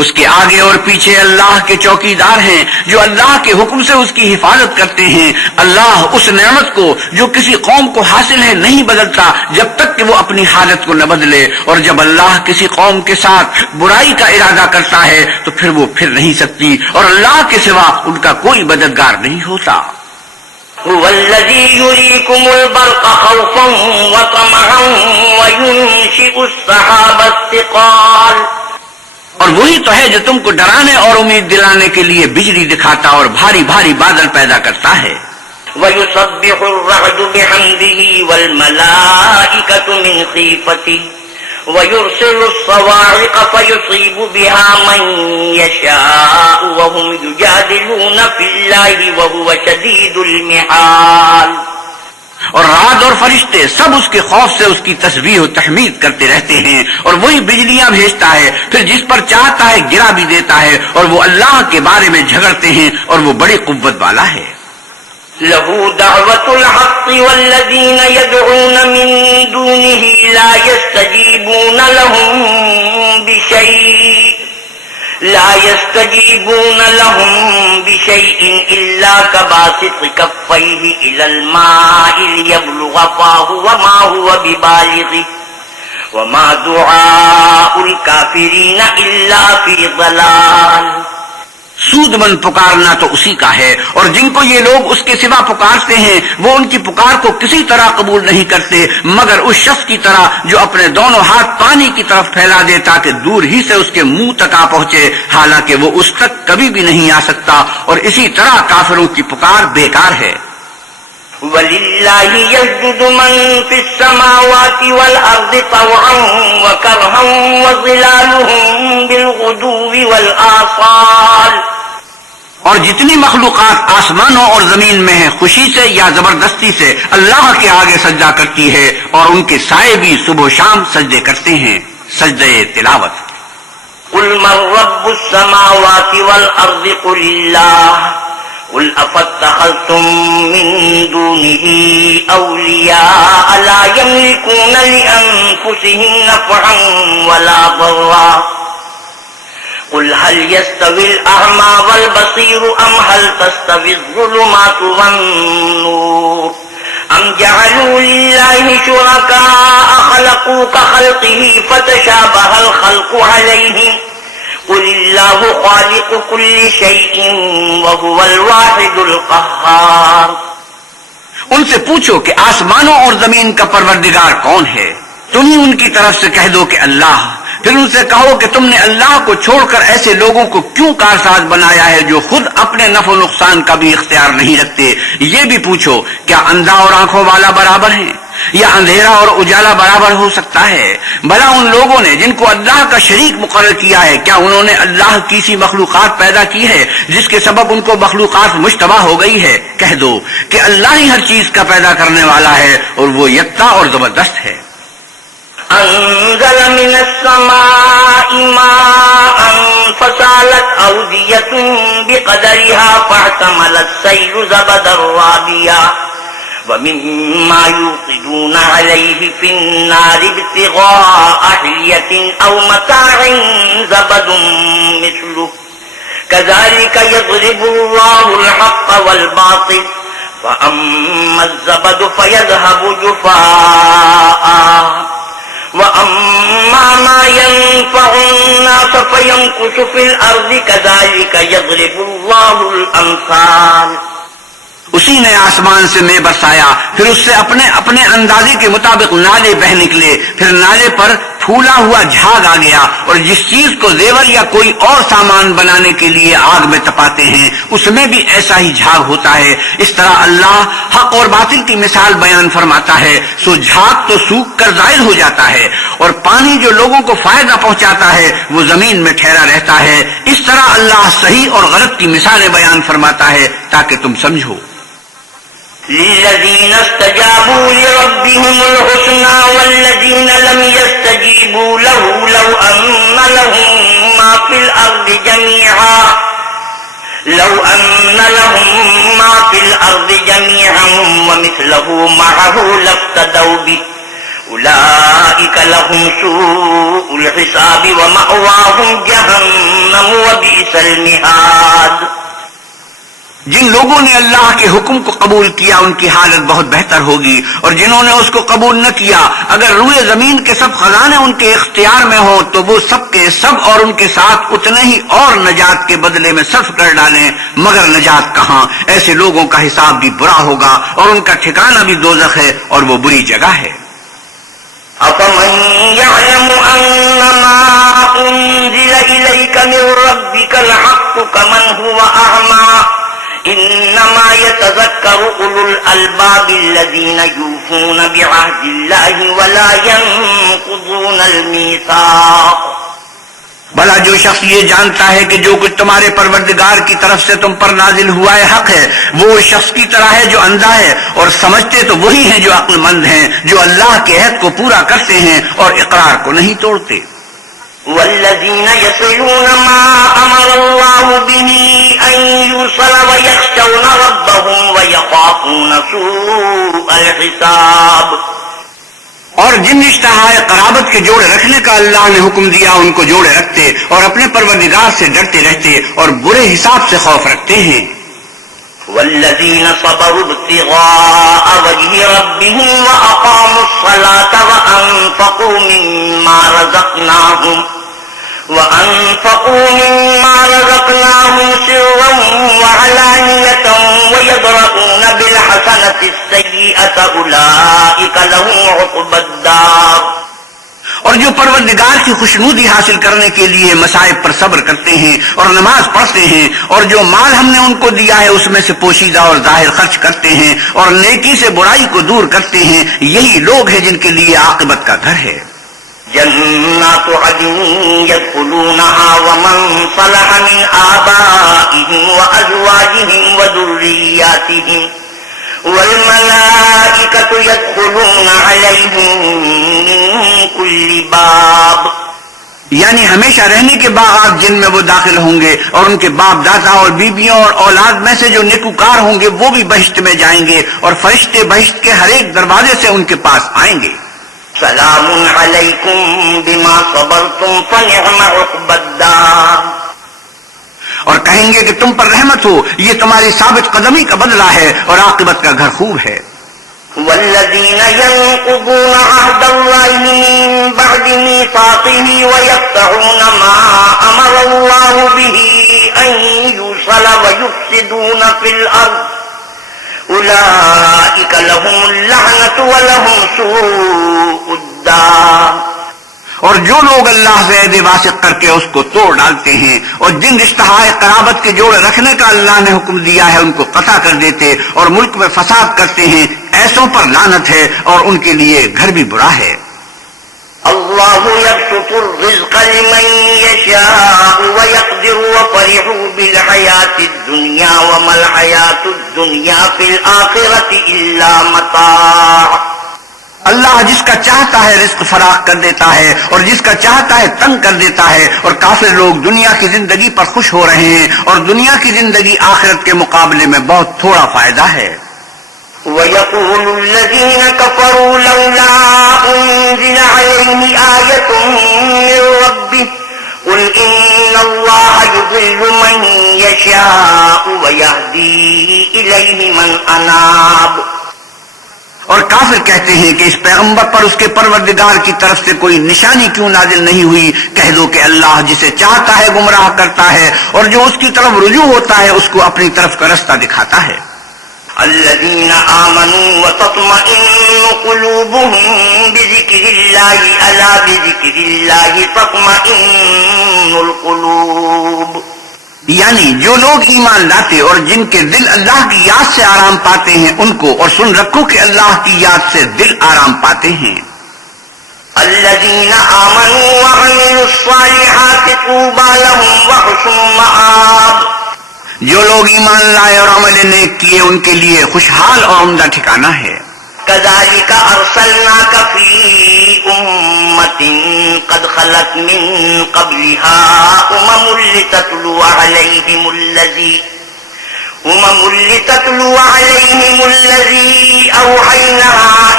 اس کے آگے اور پیچھے اللہ کے چوکیدار ہیں جو اللہ کے حکم سے اس کی حفاظت کرتے ہیں۔ اللہ اس نعمت کو جو کسی قوم کو حاصل ہے نہیں بدلتا جب تک کہ وہ اپنی حالت کو نہ بدلے، اور جب اللہ کسی قوم کے ساتھ برائی کا ارادہ کرتا ہے تو پھر وہ پھر نہیں سکتی، اور اللہ کے سوا ان کا کوئی مددگار نہیں ہوتا۔ هو الذي يريكم البرق خوفا وطمعا وينشئ السحاب الثقال، اور وہی تو ہے جو تم کو ڈرانے اور امید دلانے کے لیے بجلی دکھاتا اور بھاری بھاری بادل پیدا کرتا ہے۔ وَيُسَبِّحُ الرَّعْدُ بِحَمْدِهِ وَالْمَلَائِكَةُ مِنْ خِيفَتِهِ وَيُرْسِلُ الصَّوَاعِقَ فَيُصِيبُ بِهَا مَنْ يَشَاءُ وَهُمْ يُجَادِلُونَ فِي اللَّهِ وَهُوَ شَدِيدُ الْمِحَالِ۔ اور رات اور فرشتے سب اس کے خوف سے اس کی تسبیح و تحمید کرتے رہتے ہیں، اور وہی بجلیاں بھیجتا ہے، پھر جس پر چاہتا ہے گرا بھی دیتا ہے، اور وہ اللہ کے بارے میں جھگڑتے ہیں، اور وہ بڑی قوت والا ہے۔ لَهُ دَعْوَةُ الْحَقِّ وَالَّذِينَ يَدْعُونَ مِن دُونِهِ لَا يَسْتَجِيبُونَ لَهُم بِشَيْءٍ إِلَّا كَبَاسِطِ كَفَّيْهِ إِلَى الْمَاءِ لِيَبْلُغَ فَاهُ وَمَا هُوَ بِبَالِغِهِ وَمَا دُعَاءُ الْكَافِرِينَ إِلَّا فِي ضَلَالٍ۔ سود مند پکارنا تو اسی کا ہے، اور جن کو یہ لوگ اس کے سوا پکارتے ہیں وہ ان کی پکار کو کسی طرح قبول نہیں کرتے مگر اس شخص کی طرح جو اپنے دونوں ہاتھ پانی کی طرف پھیلا دے تاکہ دور ہی سے اس کے منہ تک آ پہنچے، حالانکہ وہ اس تک کبھی بھی نہیں آ سکتا، اور اسی طرح کافروں کی پکار بیکار ہے۔ وَلِلَّهِ يَسْجُدُ مَن فِي السَّمَاوَاتِ وَالْأَرْضِ طَوْعًا وَكَرْهًا وَظِلَالُهُم بِالْغُدُوِّ وَالْآصَالِ۔ اور جتنی مخلوقات آسمانوں اور زمین میں ہیں خوشی سے یا زبردستی سے اللہ کے آگے سجدہ کرتی ہے، اور ان کے سائے بھی صبح و شام سجدے کرتے ہیں، سجدے تلاوت۔ قُلْ مَن رَّبُّ السَّمَاوَاتِ وَالْأَرْضِ قُلِ اللَّهُ قُلْ أَفَاتَّخَذْتُم مِّن دُونِهِ أَوْلِيَاءَ لَا يَمْلِكُونَ لِأَنفُسِهِمْ نَفْعًا وَلَا ضَرًّا قُلْ هَلْ يَسْتَوِي الْأَعْمَى وَالْبَصِيرُ أَمْ هَلْ تَسْتَوِي الظُّلُمَاتُ وَالنُّورُ ام جعلوا لله شركاء خلقوا كخلقه فتشابه الخلق عليهم قل الله خالق كل شيء وهو الواحد القهار۔ ان سے پوچھو کہ آسمانوں اور زمین کا پروردگار کون ہے؟ تم ہی ان کی طرف سے کہہ دو کہ اللہ۔ پھر ان سے کہو کہ تم نے اللہ کو چھوڑ کر ایسے لوگوں کو کیوں کارساز بنایا ہے جو خود اپنے نفع و نقصان کا بھی اختیار نہیں رکھتے؟ یہ بھی پوچھو کیا اندھا اور آنکھوں والا برابر ہیں یا اندھیرا اور اجالا برابر ہو سکتا ہے؟ بھلا ان لوگوں نے جن کو اللہ کا شریک مقرر کیا ہے، کیا انہوں نے اللہ کی سی مخلوقات پیدا کی ہے جس کے سبب ان کو مخلوقات مشتبہ ہو گئی ہے؟ کہہ دو کہ اللہ ہی ہر چیز کا پیدا کرنے والا ہے اور وہ یکتا اور زبردست ہے۔ انزل من السماء ماء فسالت أودية بقدرها فاحتمل السيل زبدا رابيا ومما يوقدون عليه في النار ابتغاء حلية أو متاع زبد مثله كذلك يضرب الله الحق والباطل فأما الزبد فيذهب جفاء وَأَمَّا مَا يَنفَعُ النَّاسَ فَيَمْكُثُ فِي الْأَرْضِ كَذَلِكَ يَضْرِبُ اللَّهُ الْأَمْثَالَ۔ اسی نے آسمان سے میں برسایا، پھر اس سے اپنے اپنے اندازے کے مطابق نالے بہ نکلے، پھر نالے پر پھولا ہوا جھاگ آ گیا، اور جس چیز کو زیور یا کوئی اور سامان بنانے کے لیے آگ میں تپاتے ہیں اس میں بھی ایسا ہی جھاگ ہوتا ہے۔ اس طرح اللہ حق اور باطل کی مثال بیان فرماتا ہے، سو جھاگ تو سوکھ کر ظاہر ہو جاتا ہے، اور پانی جو لوگوں کو فائدہ پہنچاتا ہے وہ زمین میں ٹھہرا رہتا ہے۔ اس طرح اللہ صحیح اور غلط کی مثالیں بیان فرماتا ہے تاکہ تم سمجھو۔ للذين استجابوا لربهم الحسنى والذين لم يستجيبوا له لو أن لهم ما في الأرض جميعا ومثله معه لافتدوا به أولئك لهم سوء الحساب ومأواهم جهنم وبئس المهاد۔ جن لوگوں نے اللہ کے حکم کو قبول کیا ان کی حالت بہت بہتر ہوگی، اور جنہوں نے اس کو قبول نہ کیا اگر روئے زمین کے سب خزانے ان کے اختیار میں ہوں تو وہ سب کے سب اور ان کے ساتھ اتنے ہی اور نجات کے بدلے میں صرف کر ڈالیں، مگر نجات کہاں؟ ایسے لوگوں کا حساب بھی برا ہوگا اور ان کا ٹھکانہ بھی دوزخ ہے اور وہ بری جگہ ہے۔ أَفَمَنْ يَعْلَمُ أَنَّمَا أُنزِلَ إِلَيْكَ مِنْ رَبِّكَ الْحَقُّ كَمَنْ هُوَ أَعْمَى إنما يتذكر أولو الألباب الذين يوفون بعهد الله ولا ينقضون الميثاق۔ بھلا جو شخص یہ جانتا ہے کہ جو کچھ تمہارے پروردگار کی طرف سے تم پر نازل ہوا ہے حق ہے، وہ اس شخص کی طرح ہے جو اندھا ہے، اور سمجھتے تو وہی ہیں جو عقل مند ہیں، جو اللہ کے عہد کو پورا کرتے ہیں اور اقرار کو نہیں توڑتے۔ والذين يصلون ما أمر الله به أن يوصل ويخشون ربهم ويخافون سوء الحساب۔ اور جن رشتہ قرابت کے جوڑے رکھنے کا اللہ نے حکم دیا ان کو جوڑے رکھتے اور اپنے پروردگار سے ڈرتے رہتے اور برے حساب سے خوف رکھتے ہیں۔ والذين صبروا ابتغاء وجه ربهم وأقاموا الصلاة وأنفقوا مما رزقناهم سرا وعلانية ويدرؤون بالحسنة السيئة أولئك لهم عقبى الدار۔ اور جو پروردگار کی خوشنودی حاصل کرنے کے لیے مصائب پر صبر کرتے ہیں اور نماز پڑھتے ہیں، اور جو مال ہم نے ان کو دیا ہے اس میں سے پوشیدہ اور ظاہر خرچ کرتے ہیں اور نیکی سے برائی کو دور کرتے ہیں، یہی لوگ ہیں جن کے لیے عاقبت کا گھر ہے۔ جنات عدن يدخلونها ومن صلح من آبائهم وأزواجهم وذرياتهم والملائكة يدخلون عليهم من كل باب۔ یعنی ہمیشہ رہنے کے باغات جن میں وہ داخل ہوں گے، اور ان کے باپ دادا اور بیویوں اور اولاد میں سے جو نیکوکار ہوں گے وہ بھی بہشت میں جائیں گے، اور فرشتے بہشت کے ہر ایک دروازے سے ان کے پاس آئیں گے۔ سلام علیکم بما صبرتم فنعم عقبى الدار۔ اور کہیں گے کہ تم پر رحمت ہو، یہ تمہاری ثابت قدمی کا بدلہ ہے اور عاقبت کا گھر خوب ہے۔ والذين ينقضون عهد الله من بعد ميثاقه ويقطعون ما أمر الله به أن يوصل ويفسدون في الأرض أولئك لهم اللعنة ولهم سوء الدار۔ اور جو لوگ اللہ سے عہد واثق کر کے اس کو توڑ ڈالتے ہیں اور جن رشتہ قرابت کے جوڑے رکھنے کا اللہ نے حکم دیا ہے ان کو قطع کر دیتے اور ملک میں فساد کرتے ہیں، ایسوں پر لعنت ہے اور ان کے لیے گھر بھی برا ہے۔ اللہ یبسط الرزق لمن یشاء ویقدر وفرحوا بالحیاۃ الدنیا وما الحیاۃ الدنیا فی الآخرۃ الا متاع۔ اللہ جس کا چاہتا ہے رزق فراخ کر دیتا ہے اور جس کا چاہتا ہے تنگ کر دیتا ہے، اور کافر لوگ دنیا کی زندگی پر خوش ہو رہے ہیں اور دنیا کی زندگی آخرت کے مقابلے میں بہت تھوڑا فائدہ ہے۔ وَيَقُولُ الَّذِينَ كَفَرُوا لَوْلَا أُنزِلَ عَلَيْهِ آيَةٌ مِّن رَّبِّهِ قُلْ إِنَّ اللَّهَ يُضِلُّ مَن يَشَاءُ وَيَهْدِي إِلَيْهِ مَنْ أَنَابَ۔ اور کافر کہتے ہیں کہ اس پیغمبر پر اس کے پروردگار کی طرف سے کوئی نشانی کیوں نازل نہیں ہوئی؟ کہہ دو کہ اللہ جسے چاہتا ہے گمراہ کرتا ہے اور جو اس کی طرف رجوع ہوتا ہے اس کو اپنی طرف کا رستہ دکھاتا ہے۔ الذين آمنوا وتطمئن قلوبهم بذكر الله ألا بذكر الله تطمئن القلوب۔ یعنی جو لوگ ایمان لاتے اور جن کے دل اللہ کی یاد سے آرام پاتے ہیں ان کو، اور سن رکھو کہ اللہ کی یاد سے دل آرام پاتے ہیں۔ الذين آمنوا وعملوا الصالحات طوبى لهم وحسن مآب۔ جو لوگ ایمان لائے اور عمل نیک کیے ان کے لیے خوشحال اور عمدہ ٹھکانہ ہے۔ كذلك أرسلناك في أمة قد خلت من قبلها لتتلو عليهم الذي أوحينا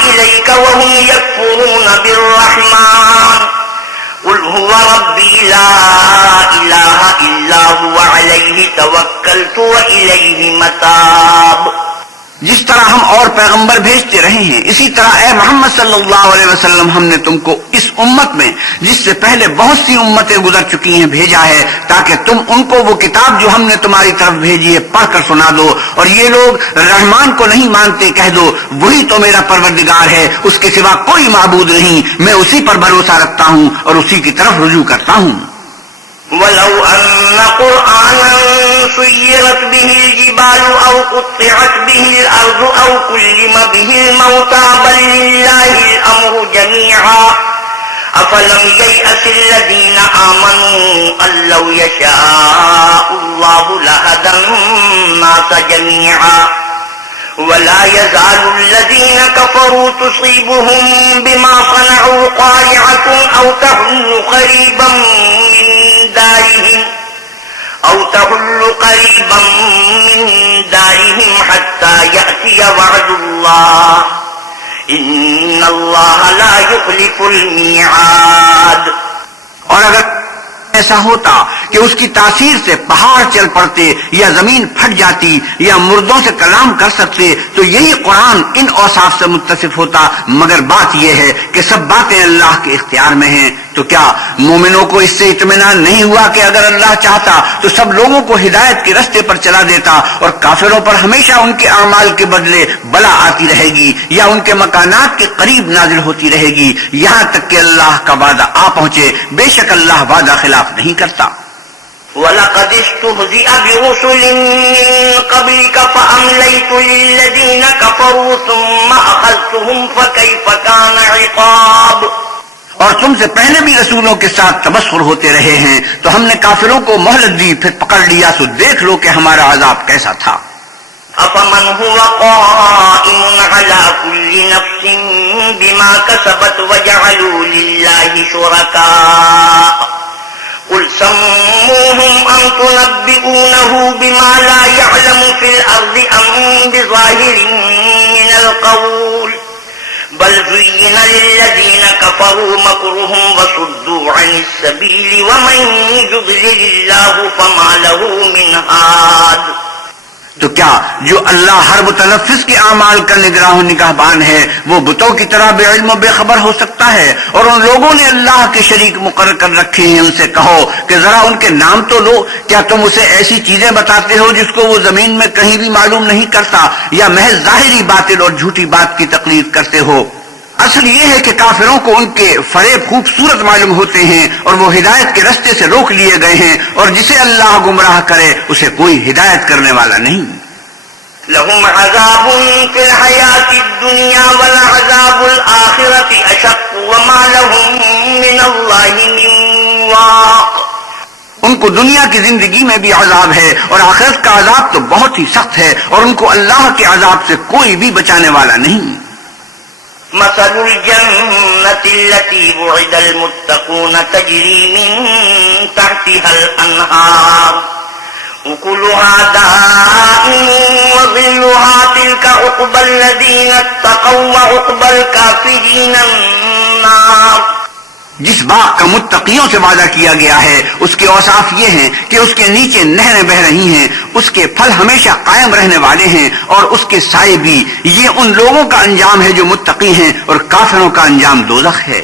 إليك وهم يكفرون بالرحمن قل هو ربي لا إله إلا هو عليه توكلت وإليه متاب۔ جس طرح ہم اور پیغمبر بھیجتے رہے ہیں اسی طرح اے محمد صلی اللہ علیہ وسلم ہم نے تم کو اس امت میں جس سے پہلے بہت سی امتیں گزر چکی ہیں بھیجا ہے تاکہ تم ان کو وہ کتاب جو ہم نے تمہاری طرف بھیجی ہے پڑھ کر سنا دو، اور یہ لوگ رحمان کو نہیں مانتے کہہ دو وہی تو میرا پروردگار ہے، اس کے سوا کوئی معبود نہیں، میں اسی پر بھروسہ رکھتا ہوں اور اسی کی طرف رجوع کرتا ہوں۔ ولو أن قرآنا سيرت به الجبال أو قطعت به الأرض أو كلم به الموتى بل لله الأمر جميعا أفلم ييأس الذين آمنوا أن لو يشاء الله لهدى الناس جميعا ولا يزال الذين كفروا تصيبهم بما صنعوا قارعة أو تحل قريبا من دارهم حتى يأتي وعد الله إن الله لا يخلف الميعاد۔ اور اگر ایسا ہوتا کہ اس کی تاثیر سے پہاڑ چل پڑتے یا زمین پھٹ جاتی یا مردوں سے کلام کر سکتے تو یہی قرآن ان اوصاف سے متصف ہوتا، مگر بات یہ ہے کہ سب باتیں اللہ کے اختیار میں ہیں۔ تو کیا مومنوں کو اس سے اطمینان نہیں ہوا کہ اگر اللہ چاہتا تو سب لوگوں کو ہدایت کے رستے پر چلا دیتا، اور کافروں پر ہمیشہ ان کے اعمال کے بدلے بلا آتی رہے گی یا ان کے مکانات کے قریب نازل ہوتی رہے گی یہاں تک کہ اللہ کا وعدہ آ پہنچے۔ بے شک اللہ وعدہ خلاف نہیں کرتا۔ وَلَقَدِ اسْتُهْزِئَ بِرُسُلٍ مِّن قَبْلِكَ فَأَمْلَيْتُ لِلَّذِينَ كَفَرُوا ثُمَّ أَخَذْتُهُمْ فَكَيْفَ كَانَ عِقَابِ۔ اور تم سے پہلے بھی رسولوں کے ساتھ تبصر ہوتے رہے ہیں تو ہم نے کافروں کو مہلت دی، پھر پکڑ لیا، سو دیکھ لو کہ ہمارا عذاب کیسا تھا۔ أَفَمَنْ هُوَ قَائِمٌ عَلَى كُلِّ نَفْسٍ بِمَا كَسَبَتْ وَجَعَلُوا لِلَّهِ شُرَكَاءَ قُلْ سَمُّوهُمْ أَمْ تُنَبِّئُونَهُ بِمَا لَا يَعْلَمُ فِي الْأَرْضِ أَمْ بِظَاهِرٍ مِّنَ الْقَوْلِ بل زين للذين كفروا مكرهم وصدوا عن السبيل ومن يضلل الله فما له من هاد۔ تو کیا جو اللہ ہر متنفس کے اعمال کا نگراں و نگہبان ہے وہ بتوں کی طرح بے علم و بے خبر ہو سکتا ہے؟ اور ان لوگوں نے اللہ کے شریک مقرر کر رکھے ہیں، ان سے کہو کہ ذرا ان کے نام تو لو۔ کیا تم اسے ایسی چیزیں بتاتے ہو جس کو وہ زمین میں کہیں بھی معلوم نہیں کرتا، یا محض ظاہری باطل اور جھوٹی بات کی تقلید کرتے ہو؟ اصل یہ ہے کہ کافروں کو ان کے فریب خوبصورت معلوم ہوتے ہیں اور وہ ہدایت کے رستے سے روک لیے گئے ہیں، اور جسے اللہ گمراہ کرے اسے کوئی ہدایت کرنے والا نہیں۔ لهم عذاب في الحياة الدنيا ولعذاب الآخرة أشق وما لهم من الله من واق۔ ان کو دنیا کی زندگی میں بھی عذاب ہے اور آخرت کا عذاب تو بہت ہی سخت ہے، اور ان کو اللہ کے عذاب سے کوئی بھی بچانے والا نہیں۔ مثل الجنة التي وعد المتقون تجري من تحتها الأنهار أكلها دائم وظلها تلك عقبى الذين اتقوا وعقبى الكافرين النار۔ جس باغ کا متقیوں سے وعدہ کیا گیا ہے اس کے اوصاف یہ ہیں کہ اس کے نیچے نہریں بہہ رہی ہیں، اس کے پھل ہمیشہ قائم رہنے والے ہیں اور اس کے سائے بھی۔ یہ ان لوگوں کا انجام ہے جو متقی ہیں، اور کافروں کا انجام دوزخ ہے۔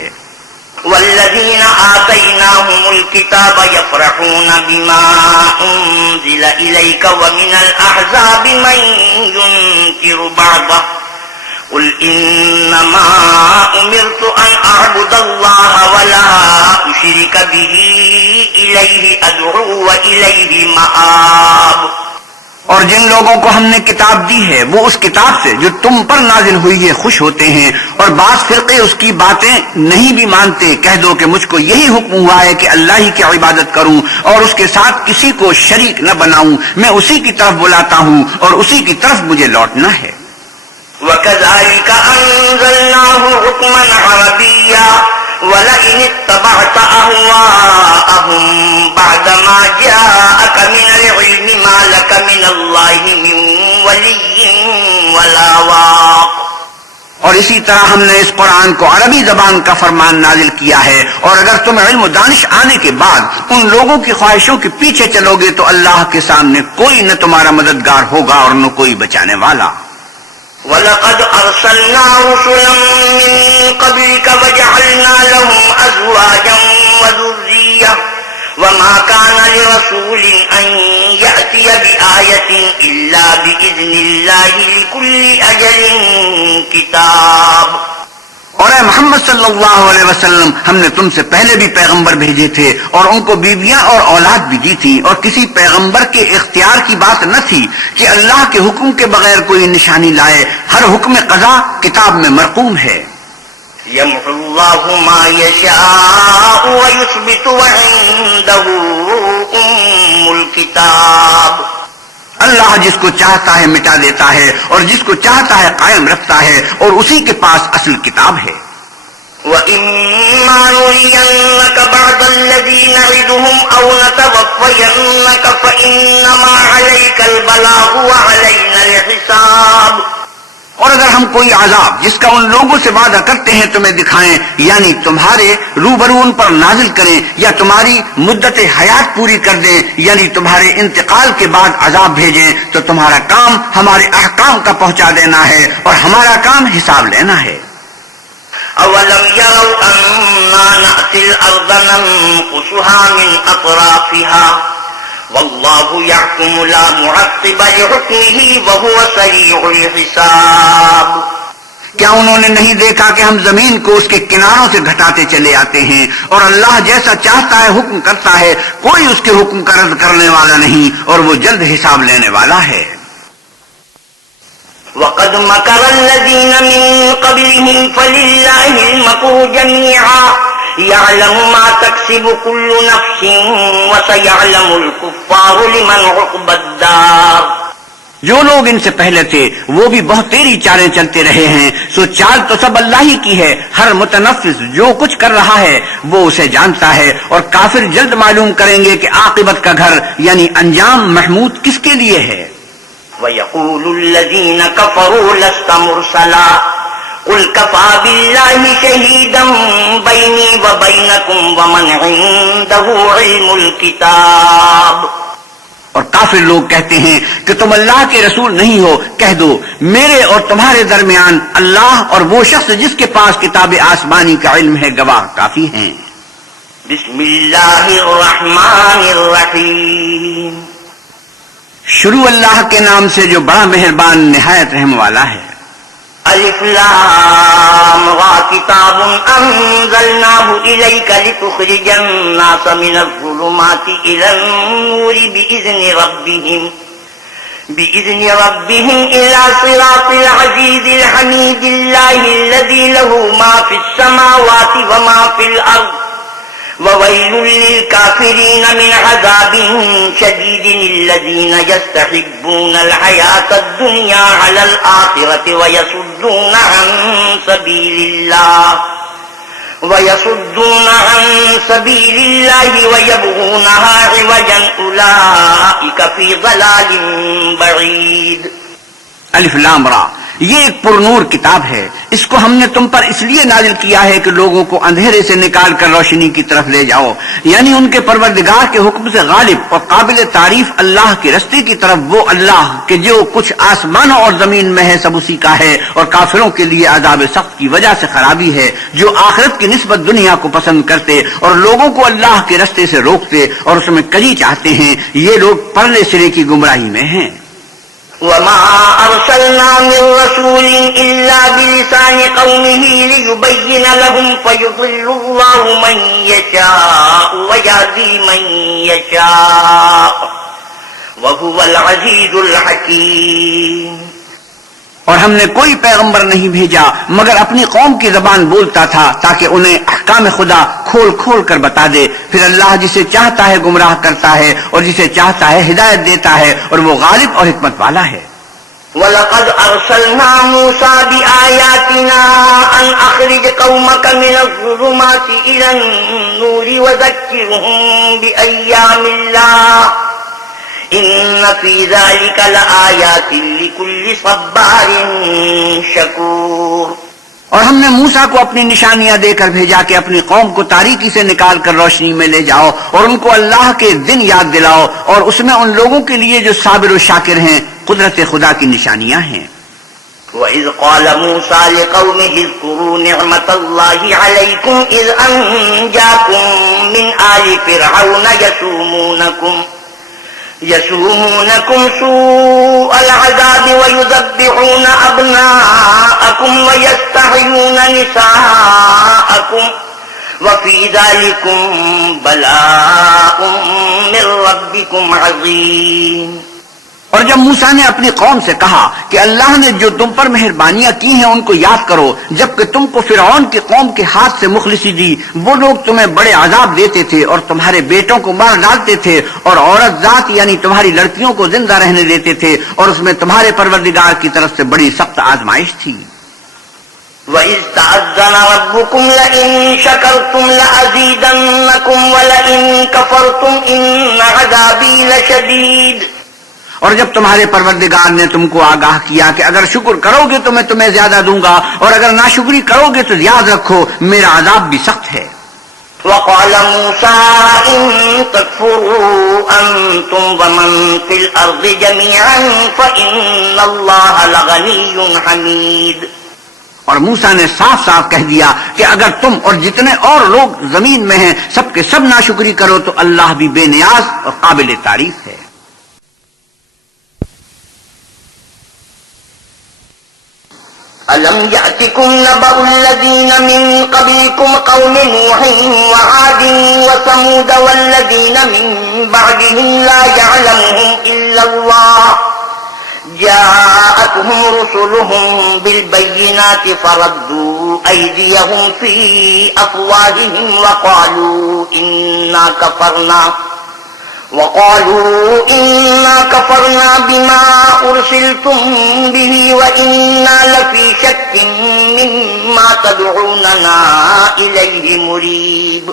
والذين آتيناهم الكتاب يفرحون بما أنزل إليك ومن الأحزاب من ينكر بعضه قل إنما أمرت أن أعبد الله ولا أشرك به إليه أدعو وإليه مآب۔ اور جن لوگوں کو ہم نے کتاب دی ہے وہ اس کتاب سے جو تم پر نازل ہوئی ہے خوش ہوتے ہیں، اور بعض فرقے اس کی باتیں نہیں بھی مانتے۔ کہہ دو کہ مجھ کو یہی حکم ہوا ہے کہ اللہ ہی کی عبادت کروں اور اس کے ساتھ کسی کو شریک نہ بناؤں، میں اسی کی طرف بلاتا ہوں اور اسی کی طرف مجھے لوٹنا ہے۔ وَكَذَلِكَ أَنزَلْنَاهُ حُكْمًا عَرَبِيًّا وَلَئِنِ اتَّبَعْتَ أَهْوَاءَهُمْ بَعْدَمَا جَاءَكَ مِنَ الْعِلْمِ مَا لَكَ مِنَ اللَّهِ مِنْ وَلِيٍّ وَلَا وَاقٍ۔ اور اسی طرح ہم نے اس قرآن کو عربی زبان کا فرمان نازل کیا ہے، اور اگر تم علم و دانش آنے کے بعد ان لوگوں کی خواہشوں کے پیچھے چلو گے تو اللہ کے سامنے کوئی نہ تمہارا مددگار ہوگا اور نہ کوئی بچانے والا۔ وَلَقَدْ أَرْسَلْنَا رُسُلًا مِّن قَبْلِكَ وَجَعَلْنَا لَهُمْ أَزْوَاجًا وَذُرِّيَّةً وَمَا كَانَ لِرَسُولٍ أَن يَأْتِيَ بِآيَةٍ إِلَّا بِإِذْنِ اللَّهِ لِكُلِّ أَجَلٍ كِتَابٌ۔ اور اے محمد صلی اللہ علیہ وسلم، ہم نے تم سے پہلے بھی پیغمبر بھیجے تھے اور ان کو بیویاں اور اولاد بھی دی تھی، اور کسی پیغمبر کے اختیار کی بات نہ تھی کہ اللہ کے حکم کے بغیر کوئی نشانی لائے۔ ہر حکم قضا کتاب میں مرقوم ہے۔ يَمْحُو اللَّهُ مَا يَشَاءُ وَيُثْبِتُ وَعِندَهُ أُمُّ الْكِتَابِ۔ اللہ جس کو چاہتا ہے مٹا دیتا ہے اور جس کو چاہتا ہے قائم رکھتا ہے، اور اسی کے پاس اصل کتاب ہے۔ وَإِمَّا نُرِيَنَّكَ بَعْضَ الَّذِي نَعِدُهُمْ أَوْ نَتَوَفَّيَنَّكَ فَإِنَّمَا عَلَيْكَ الْبَلَاغُ وَعَلَيْنَا الْحِسَابُ۔ اور اگر ہم کوئی عذاب جس کا ان لوگوں سے وعدہ کرتے ہیں تمہیں دکھائیں، یعنی تمہارے روبرو ان پر نازل کریں، یا تمہاری مدت حیات پوری کر دیں، یعنی تمہارے انتقال کے بعد عذاب بھیجیں، تو تمہارا کام ہمارے احکام کا پہنچا دینا ہے اور ہمارا کام حساب لینا ہے۔ أَوَلَمْ يَرَوْا أَنَّا نَأْتِي الْأَرْضَ نَنقُصُهَا مِنْ أَطْرَافِهَا وَاللَّهُ يَحْكُمُ لَا مُعَقِّبَ لِحُكْمِهِ وَهُوَ سَرِيعُ الْحِسَابِ۔ کیا انہوں نے نہیں دیکھا کہ ہم زمین کو اس کے کناروں سے گھٹاتے چلے آتے ہیں، اور اللہ جیسا چاہتا ہے حکم کرتا ہے، کوئی اس کے حکم کا رد کرنے والا نہیں، اور وہ جلد حساب لینے والا ہے۔ وَقَدْ مَكَرَ الَّذِينَ مِن قَبْلِهِمْ فَلِلَّهِ الْمَكْرُ جَمِيعًا يَعْلَمُ مَا تَكْسِبُ كُلُّ نَفْسٍ وَسَيَعْلَمُ الْكُفَّارُ لِمَنْ عُقْبَى الدَّارِ۔ جو لوگ ان سے پہلے تھے وہ بھی بہت تیری چالیں چلتے رہے ہیں، سو چال تو سب اللہ ہی کی ہے، ہر متنفس جو کچھ کر رہا ہے وہ اسے جانتا ہے، اور کافر جلد معلوم کریں گے کہ عاقبت کا گھر یعنی انجام محمود کس کے لیے ہے۔ وَيَقُولُ الَّذِينَ كَفَرُوا لَسْتَ مُرْسَلًا قُلْ كَفَى بِاللَّهِ شَهِيدًا بَيْنِي وَبَيْنَكُمْ وَمَنْ عِندَهُ عِلْمُ الْكِتَابِ۔ اور کافر لوگ کہتے ہیں کہ تم اللہ کے رسول نہیں ہو. کہہ دو میرے اور تمہارے درمیان اللہ اور وہ شخص جس کے پاس کتاب آسمانی کا علم ہے گواہ کافی ہیں. بسم اللہ الرحمن الرحیم. شروع اللہ کے نام سے جو بڑا مہربان نہایت رحم والا ہے. الف لام را کتاب انزلناه الیک لتخرج الناس من الظلمات الى النور بإذن ربهم إلى صراط العزيز الحميد الله الذي له ما في السماوات وما في الأرض وويل للكافرين من عذاب شديد الذين يستحبون الحياة الدنيا على الآخرة ويصدون عن سبيل الله ويبغونها عوجا أولئك في ضلال بعيد. الف لام را یہ ایک پرنور کتاب ہے. اس کو ہم نے تم پر اس لیے نازل کیا ہے کہ لوگوں کو اندھیرے سے نکال کر روشنی کی طرف لے جاؤ، یعنی ان کے پروردگار کے حکم سے غالب اور قابل تعریف اللہ کے رستے کی طرف، وہ اللہ کہ جو کچھ آسمانوں اور زمین میں ہے سب اسی کا ہے، اور کافروں کے لیے عذاب سخت کی وجہ سے خرابی ہے جو آخرت کی نسبت دنیا کو پسند کرتے اور لوگوں کو اللہ کے رستے سے روکتے اور اس میں کجی چاہتے ہیں. یہ لوگ پرلے سرے کی گمراہی میں ہیں. وما أرسلنا من رسول إلا بلسان قومه ليبين لهم فيضل الله من يشاء ويهدي من يشاء وهو العزيز الحكيم. اور ہم نے کوئی پیغمبر نہیں بھیجا مگر اپنی قوم کی زبان بولتا تھا تاکہ انہیں احکام خدا کھول کھول کر بتا دے. پھر اللہ جسے چاہتا ہے گمراہ کرتا ہے اور جسے چاہتا ہے ہدایت دیتا ہے، اور وہ غالب اور حکمت والا ہے. وَلَقَدْ أَرْسَلْنَا مُوسَى بِآيَاتِنَا أَنْ أَخْرِجْ قَوْمَكَ مِنَ الظُّلُمَاتِ إِلَى النُّورِ وَذَكِّرْهُم بِأَيَّامِ اللَّهِ إِنَّ فِي ذَلِكَ لَآيَاتٍ لِكُلِّ صَبَّارٍ شَكُورٍ. اور ہم نے موسیٰ کو اپنی نشانیاں دے کر بھیجا کہ اپنی قوم کو تاریکی سے نکال کر روشنی میں لے جاؤ اور ان کو اللہ کے دن یاد دلاؤ، اور اس میں ان لوگوں کے لیے جو صابر و شاکر ہیں قدرت خدا کی نشانیاں ہیں. وَإِذْ قَالَ مُوسَى لِقَوْمِهِ اذْكُرُوا نِعْمَةَ اللَّهِ عَلَيْكُمْ إِذْ أَنْجَاكُمْ مِنْ آلِ فِرْعَوْنَ يسومونكم سوء العذاب ويذبحون أبناءكم ويستحيون نساءكم وفي ذلكم بلاء من ربكم عظيم. اور جب موسیٰ نے اپنی قوم سے کہا کہ اللہ نے جو تم پر مہربانیاں کی ہیں ان کو یاد کرو، جبکہ تم کو فرعون کی قوم کے ہاتھ سے مخلصی دی، وہ لوگ تمہیں بڑے عذاب دیتے تھے اور تمہارے بیٹوں کو مار ڈالتے تھے اور عورت ذات یعنی تمہاری لڑکیوں کو زندہ رہنے دیتے تھے، اور اس میں تمہارے پروردگار کی طرف سے بڑی سخت آزمائش تھی. وَإِذْ تَأَذَّنَ رَبُّكُمْ لَئِن شَكَرْتُمْ لَأَزِيدَنَّكُمْ وَلَئِن كَفَرْتُمْ إِنَّ عَذَابِي لَشَدِيدٌ. اور جب تمہارے پروردگار نے تم کو آگاہ کیا کہ اگر شکر کرو گے تو میں تمہیں زیادہ دوں گا، اور اگر ناشکری کرو گے تو یاد رکھو میرا عذاب بھی سخت ہے. وقال موسى إن تكفروا أنتم ومن في الأرض جميعا فإن الله لغني حميد. اور موسیٰ نے صاف صاف کہہ دیا کہ اگر تم اور جتنے اور لوگ زمین میں ہیں سب کے سب ناشکری کرو تو اللہ بھی بے نیاز اور قابل تعریف ہے. أَلَمْ يَأْتِكُمْ نَبَأُ الَّذِينَ مِنْ قَبْلِكُمْ قَوْمِ نُوحٍ وَعَادٍ وَثَمُودَ وَالَّذِينَ مِنْ بَعْدِهِمْ لَا يَعْلَمُهُمْ إِلَّا اللَّهُ جاءتهم رسلهم بالبينات فردوا أيديهم في أفواههم وقالوا إنا كفرنا بما أرسلتم به وإنا لفي شك مما تدعوننا إليه مريب.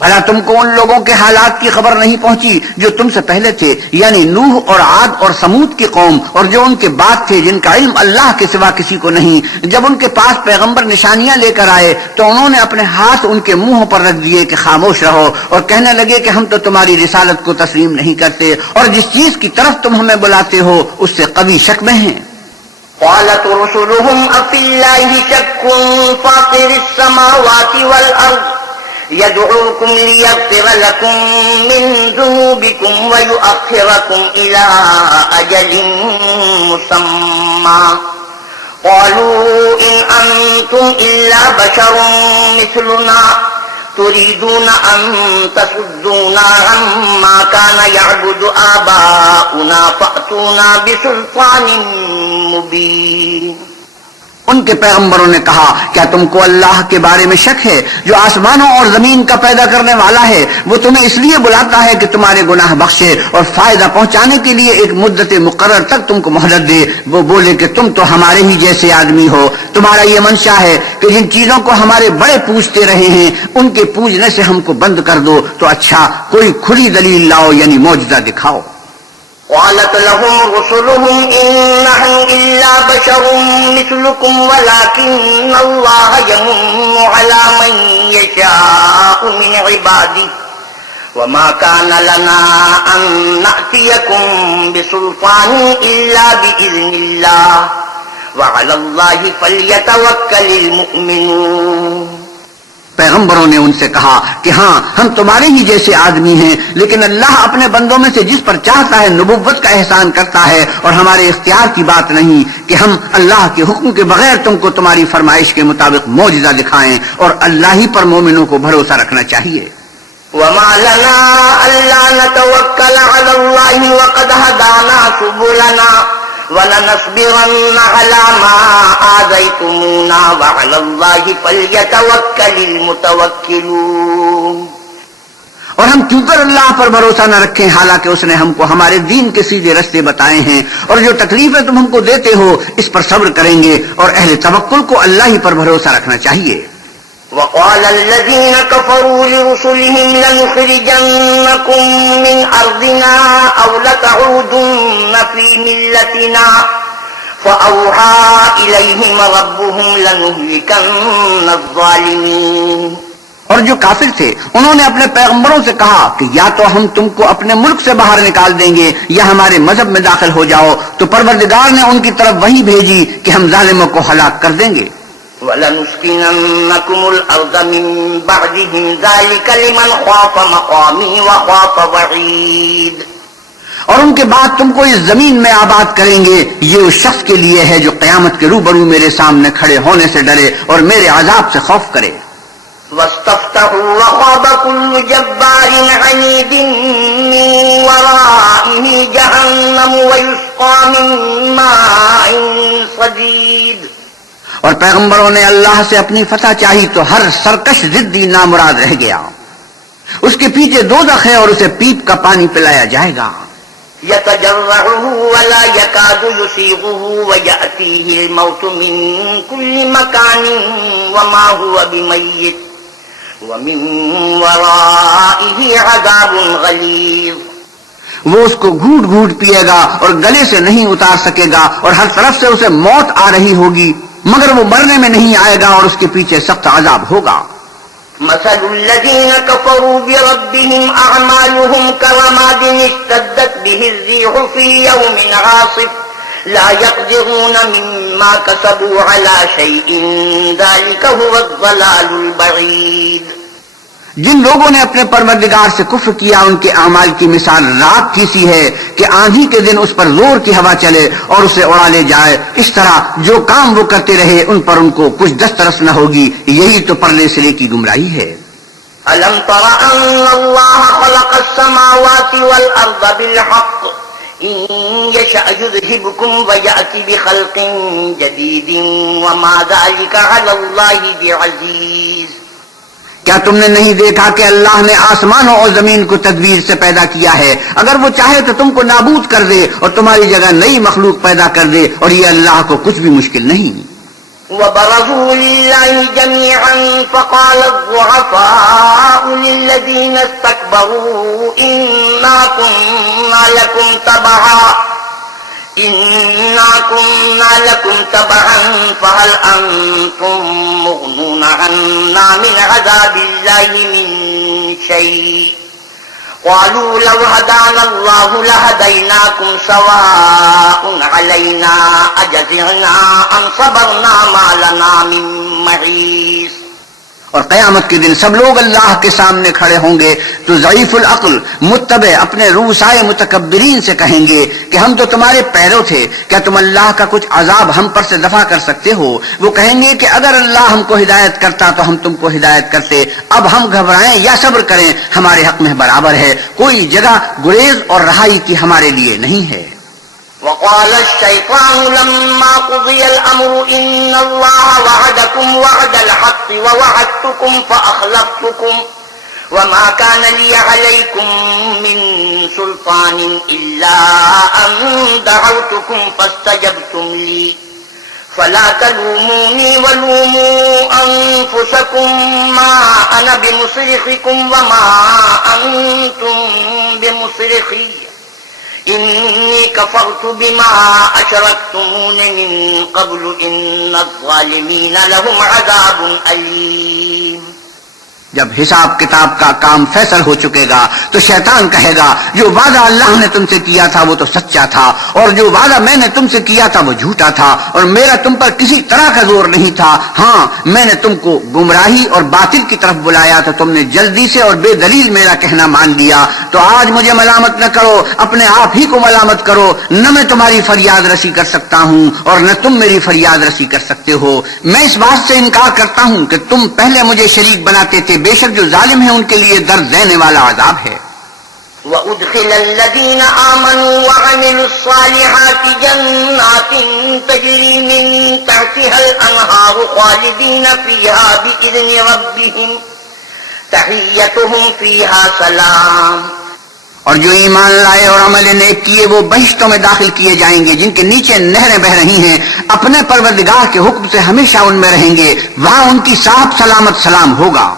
بھلا تم کو ان لوگوں کے حالات کی خبر نہیں پہنچی جو تم سے پہلے تھے، یعنی نوح اور عاد اور سمود کی قوم، اور جو ان کے بعد تھے جن کا علم اللہ کے سوا کسی کو نہیں۔ جب ان کے پاس پیغمبر نشانیاں لے کر آئے تو انہوں نے اپنے ہاتھ ان کے منہوں پر رکھ دیے کہ خاموش رہو، اور کہنے لگے کہ ہم تو تمہاری رسالت کو تسلیم نہیں کرتے، اور جس چیز کی طرف تم ہمیں بلاتے ہو اس سے قوی شک میں ہیں۔ قالت رسلهم أفي الله شك فاطر السماوات والأرض يدعوكم ليغفر لكم من ذنوبكم ويؤخركم إلى أجل مسمى قالوا إن أنتم إلا بشر مثلنا تريدون أن تصدونا عما كان يعبد آباؤنا فأتونا بسلطان مبين۔ ان کے پیغمبروں نے کہا کیا تم کو اللہ کے بارے میں شک ہے جو آسمانوں اور زمین کا پیدا کرنے والا ہے؟ وہ تمہیں اس لیے بلاتا ہے کہ تمہارے گناہ بخشے اور فائدہ پہنچانے کے لیے ایک مدت مقرر تک تم کو مہلت دے۔ وہ بولے کہ تم تو ہمارے ہی جیسے آدمی ہو، تمہارا یہ منشا ہے کہ جن چیزوں کو ہمارے بڑے پوجتے رہے ہیں ان کے پوجنے سے ہم کو بند کر دو، تو اچھا کوئی کھلی دلیل لاؤ، یعنی معجزہ دکھاؤ۔ قالت لهم رسلهم إن نحن إلا بشر مثلكم ولكن الله يمن على من يشاء من عباده وما كان لنا أن نأتيكم بسلطان إلا بإذن الله وعلى الله فليتوكل المؤمنون۔ پیغمبروں نے ان سے کہا کہ ہاں ہم تمہارے ہی جیسے آدمی ہیں، لیکن اللہ اپنے بندوں میں سے جس پر چاہتا ہے نبوت کا احسان کرتا ہے، اور ہمارے اختیار کی بات نہیں کہ ہم اللہ کے حکم کے بغیر تم کو تمہاری فرمائش کے مطابق معجزہ دکھائیں، اور اللہ ہی پر مومنوں کو بھروسہ رکھنا چاہیے۔ وما لنا ألا نتوكل على الله وقد هدانا سبلنا وَلَنَصْبِرَنَّ عَلَى مَا آذَيْتُمُونَا وَعَلَى اللَّهِ فَلْيَتَوَكَّلِ الْمُتَوَكِّلُونَ۔ اور ہم کیوں کر اللہ پر بھروسہ نہ رکھیں حالانکہ اس نے ہم کو ہمارے دین کے سیدھے رستے بتائے ہیں، اور جو تکلیفیں تم ہم کو دیتے ہو اس پر صبر کریں گے، اور اہل توکل کو اللہ ہی پر بھروسہ رکھنا چاہیے۔ وقال الذين كفروا لرسلهم لنخرجنكم من أرضنا أو لتعودن في ملتنا فأوحى إليهم ربهم لنهلكن الظالمين۔ اور جو کافر تھے انہوں نے اپنے پیغمبروں سے کہا کہ یا تو ہم تم کو اپنے ملک سے باہر نکال دیں گے یا ہمارے مذہب میں داخل ہو جاؤ، تو پروردگار نے ان کی طرف وحی بھیجی کہ ہم ظالموں کو ہلاک کر دیں گے۔ وَلَنُسْكِنَنَّكُمُ الْأَرْضَ مِن بَعْدِهِمْ ذَلِكَ لِمَنْ خَافَ مَقَامِي وَخَافَ وَعِيدِ۔ اور ان کے بعد تم کو اس زمین میں آباد کریں گے، یہ اس شخص کے لیے ہے جو قیامت کے روبرو میرے سامنے کھڑے ہونے سے ڈرے اور میرے عذاب سے خوف کرے۔ وَاسْتَفْتَحُوا وَخَابَ كُلُّ جَبَّارٍ عَنِيدٍ مِّن وَرَائِهِ جَهَنَّمُ وَيُسْقَىٰ مِن مَّاءٍ صَدِيدٍ۔ اور پیغمبروں نے اللہ سے اپنی فتح چاہی تو ہر سرکش ضدی نامراد رہ گیا، اس کے پیچھے دوزخ ہے اور اسے پیپ کا پانی پلایا جائے گا۔ يَتَجَرَّعُهُ وَلَا يَكَادُ يُسِيغُهُ وَيَأْتِيهِ الْمَوْتُ مِن كُلِّ مَكَانٍ وَمَا هُوَ بِمَيِّتٍ وَمِن وَرَائِهِ عَذَابٌ غَلِيظٌ۔ وہ اس کو گھوٹ گھوٹ پیے گا اور گلے سے نہیں اتار سکے گا، اور ہر طرف سے اسے موت آ رہی ہوگی مگر وہ مرنے میں نہیں آئے گا، اور اس کے پیچھے سخت عذاب ہوگا۔ مثل الذين كفروا بربهم أعمالهم كرماد اشتدت به الريح في يوم عاصف لا يقدرون مما كسبوا على شيء ذلك هو الضلال البعيد۔ جن لوگوں نے اپنے پروردگار سے کفر کیا ان کے اعمال کی مثال رات کی سی ہے کہ آندھی کے دن اس پر زور کی ہوا چلے اور اسے اڑا لے جائے، اس طرح جو کام وہ کرتے رہے ان پر ان کو کچھ دسترس نہ ہوگی، یہی تو پرلے سرے کی گمراہی ہے۔ أَلَمْ تَرَ أَنَّ اللَّهَ خَلَقَ السَّمَاوَاتِ وَالْأَرْضَ بِالْحَقِّ إِن يَشَأْ يُذْهِبْكُمْ وَيَأْتِ بِخَلْقٍ جَدِيدٍ وَمَا ذَلِكَ عَلَى اللَّهِ بِعَزِيزٍ۔ کیا تم نے نہیں دیکھا کہ اللہ نے آسمانوں اور زمین کو تدبیر سے پیدا کیا ہے؟ اگر وہ چاہے تو تم کو نابود کر دے اور تمہاری جگہ نئی مخلوق پیدا کر دے، اور یہ اللہ کو کچھ بھی مشکل نہیں۔ وبرزوا لله جميعا فقال الضعفاء للذين استكبروا إنا كنا لكم تبعا فهل أنتم مغنون عنا من عذاب الله من شيء قالوا لو هدانا الله لهديناكم سواء علينا أجزعنا أم صبرنا ما لنا من محيص. اور قیامت کے دن سب لوگ اللہ کے سامنے کھڑے ہوں گے تو ضعیف العقل متبع اپنے روسائے متکبرین سے کہیں گے کہ ہم تو تمہارے پیرو تھے، کیا تم اللہ کا کچھ عذاب ہم پر سے دفع کر سکتے ہو؟ وہ کہیں گے کہ اگر اللہ ہم کو ہدایت کرتا تو ہم تم کو ہدایت کرتے، اب ہم گھبرائیں یا صبر کریں ہمارے حق میں برابر ہے، کوئی جگہ گریز اور رہائی کی ہمارے لیے نہیں ہے. وقال الشيطان لما قضي الأمر إن الله وعدكم وعد الحق ووعدتكم فأخلفتكم وما كان لي عليكم من سلطان إلا أن دعوتكم فاستجبتم لي فلا تلوموني ولوموا أنفسكم ما أنا بمصرخكم وما أنتم بمصرخي إني كفرت بما أشركتمون من قبل إن الظالمين لهم عذاب أليم. جب حساب کتاب کا کام فیصل ہو چکے گا تو شیطان کہے گا جو وعدہ اللہ نے تم سے کیا تھا وہ تو سچا تھا اور جو وعدہ میں نے تم سے کیا تھا وہ جھوٹا تھا اور میرا تم پر کسی طرح کا زور نہیں تھا. ہاں میں نے تم کو گمراہی اور باطل کی طرف بلایا تو تم نے جلدی سے اور بے دلیل میرا کہنا مان لیا. تو آج مجھے ملامت نہ کرو، اپنے آپ ہی کو ملامت کرو. نہ میں تمہاری فریاد رسی کر سکتا ہوں اور نہ تم میری فریاد رسی کر سکتے ہو. میں اس بات سے انکار کرتا ہوں کہ تم پہلے مجھے شریک بناتے تھے، بے شک جو ظالم ہیں ان کے لیے درد دینے والا عذاب ہے. وَأُدْخِلَ الَّذِينَ آمَنُوا وَعَمِلُوا الصَّالِحَاتِ جَنَّاتٍ تَجْرِي مِن تَحْتِهَا الْأَنْهَارُ خَالِدِينَ فِيهَا بِإِذْنِ رَبِّهِمْ تَحِيَّتُهُمْ فِيهَا سَلَامٌ. اور جو ایمان لائے اور عمل نیک کیے وہ بہشتوں میں داخل کیے جائیں گے جن کے نیچے نہریں بہ رہی ہیں، اپنے پروردگار کے حکم سے ہمیشہ ان میں رہیں گے، وہاں ان کی صاحب سلامت سلام ہوگا.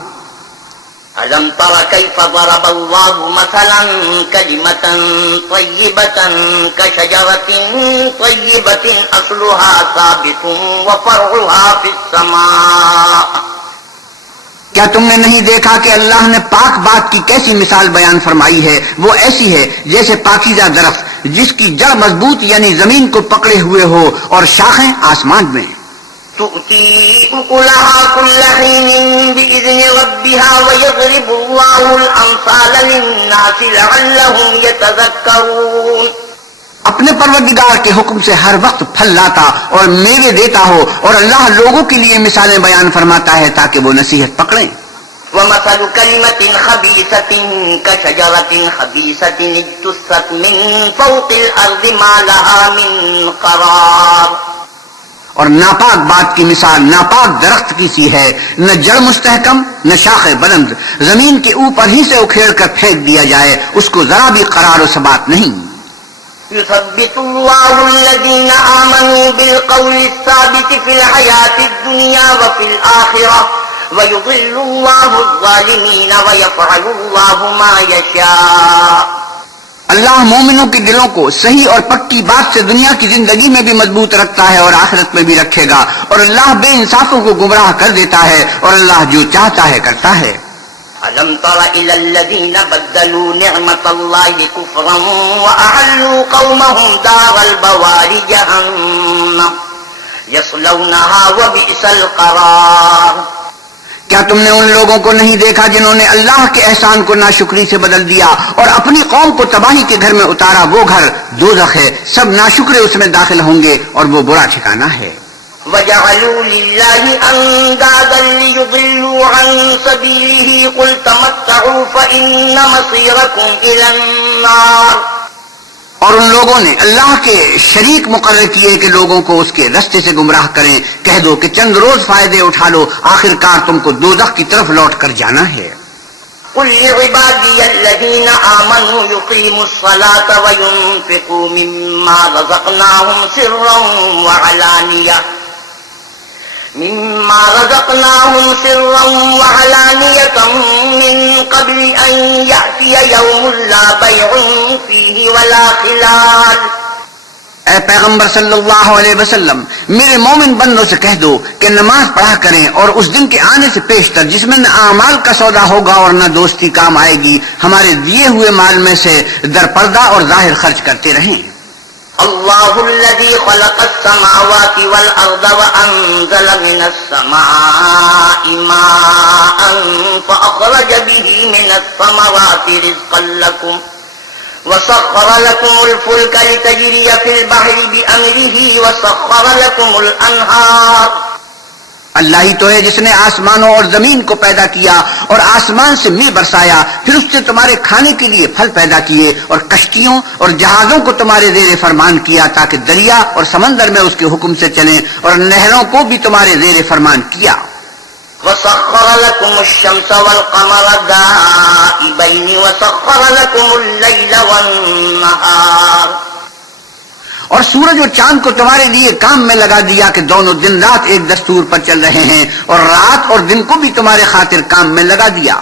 أَلَمْ تَرَ كَيْفَ ضَرَبَ اللَّهُ مَثَلًا كَلِمَةً طَيِّبَةً كَشَجَرَةٍ طَيِّبَةٍ أَصْلُهَا ثَابِتٌ وَفَرْعُهَا فِي السَّمَاءِ. کیا تم نے نہیں دیکھا کہ اللہ نے پاک بات کی کیسی مثال بیان فرمائی ہے؟ وہ ایسی ہے جیسے پاکیزہ درخت جس کی جڑ مضبوط یعنی زمین کو پکڑے ہوئے ہو اور شاخیں آسمان میں. تؤتي أكلها كل حين بإذن ربها ويضرب الله الأمثال للناس لعلهم يتذكرون. اپنے پروردگار کے حکم سے ہر وقت پھل لاتا اور میوے دیتا ہو اور اللہ لوگوں کے لیے مثالیں بیان فرماتا ہے تاکہ وہ نصیحت پکڑیں. ومثل كلمة خبيثة كشجرة خبيثة اجتثت من فوق الأرض ما لها من قرار. اور ناپاک بات کی مثال ناپاک درخت کی سی ہے، نہ جڑ مستحکم نہ شاخیں بلند، زمین کے اوپر ہی سے اکھیڑ کر پھینک دیا جائے، اس کو ذرا بھی قرار و ثبات نہیں. يثبت الله الذين آمنوا بالقول الثابت في الحياة الدنيا وفي الآخرة ويضل الله الظالمين ويفعل الله ما يشاء. اللہ مومنوں کے دلوں کو صحیح اور پکی بات سے دنیا کی زندگی میں بھی مضبوط رکھتا ہے اور آخرت میں بھی رکھے گا، اور اللہ بے انصافوں کو گمراہ کر دیتا ہے اور اللہ جو چاہتا ہے کرتا ہے. أَلَمْ تَرَ إِلَى الَّذِينَ بَدَّلُوا نِعْمَةَ اللَّهِ كُفْرًا وَأَحَلُّوا قَوْمَهُمْ دَارَ الْبَوَارِ جَهَنَّمَ يَصْلَوْنَهَا وَبِئْسَ الْقَرَارُ. کیا تم نے ان لوگوں کو نہیں دیکھا جنہوں نے اللہ کے احسان کو ناشکری سے بدل دیا اور اپنی قوم کو تباہی کے گھر میں اتارا؟ وہ گھر دوزخ ہے، سب ناشکرے اس میں داخل ہوں گے اور وہ برا ٹھکانہ ہے. وَجَعَلُوا لِلَّهِ أَنْدَادًا لِيُضِلُّوا عَنْ سَبِيلِهِ قُلْ تَمَتَّعُوا فَإِنَّ مَصِيرَكُمْ إِلَى النَّارِ. اور ان لوگوں نے اللہ کے شریک مقرر کیے کہ لوگوں کو اس کے رستے سے گمراہ کریں. کہہ دو کہ چند روز فائدے اٹھا لو، آخر کار تم کو دوزخ کی طرف لوٹ کر جانا ہے. قل لعبادي الذين آمنوا يقيموا الصلاة وينفقوا مما رزقناهم سرا وعلانية مما رزقناهم سرا وعلانية من قبل أن يأتي يوم لا بيع فيه ولا خلال. اے پیغمبر صلی اللہ علیہ وسلم، میرے مومن بندوں سے کہہ دو کہ نماز پڑھا کریں اور اس دن کے آنے سے پیشتر جس میں نہ اعمال کا سودا ہوگا اور نہ دوستی کام آئے گی، ہمارے دیے ہوئے مال میں سے در پردہ اور ظاہر خرچ کرتے رہیں۔ اللہ الذي خلق السماوات والأرض وأنزل من السماء ماء فأخرج به من الثمرات رزقا لكم وسخر لكم الفلك لتجري في البحر بأمره وسخر لكم الأنهار. اللہ ہی تو ہے جس نے آسمانوں اور زمین کو پیدا کیا اور آسمان سے می برسایا، پھر اس سے تمہارے کھانے کے لیے پھل پیدا کیے اور کشتیوں اور جہازوں کو تمہارے زیر فرمان کیا تاکہ دریا اور سمندر میں اس کے حکم سے چلیں، اور نہروں کو بھی تمہارے زیر فرمان کیا۔ وسخر لكم الشمس والقمر دائبين وسخر لكم الليل والنهار. اور سورج اور چاند کو تمہارے لیے کام میں لگا دیا کہ دونوں دن رات ایک دستور پر چل رہے ہیں، اور رات اور دن کو بھی تمہارے خاطر کام میں لگا دیا۔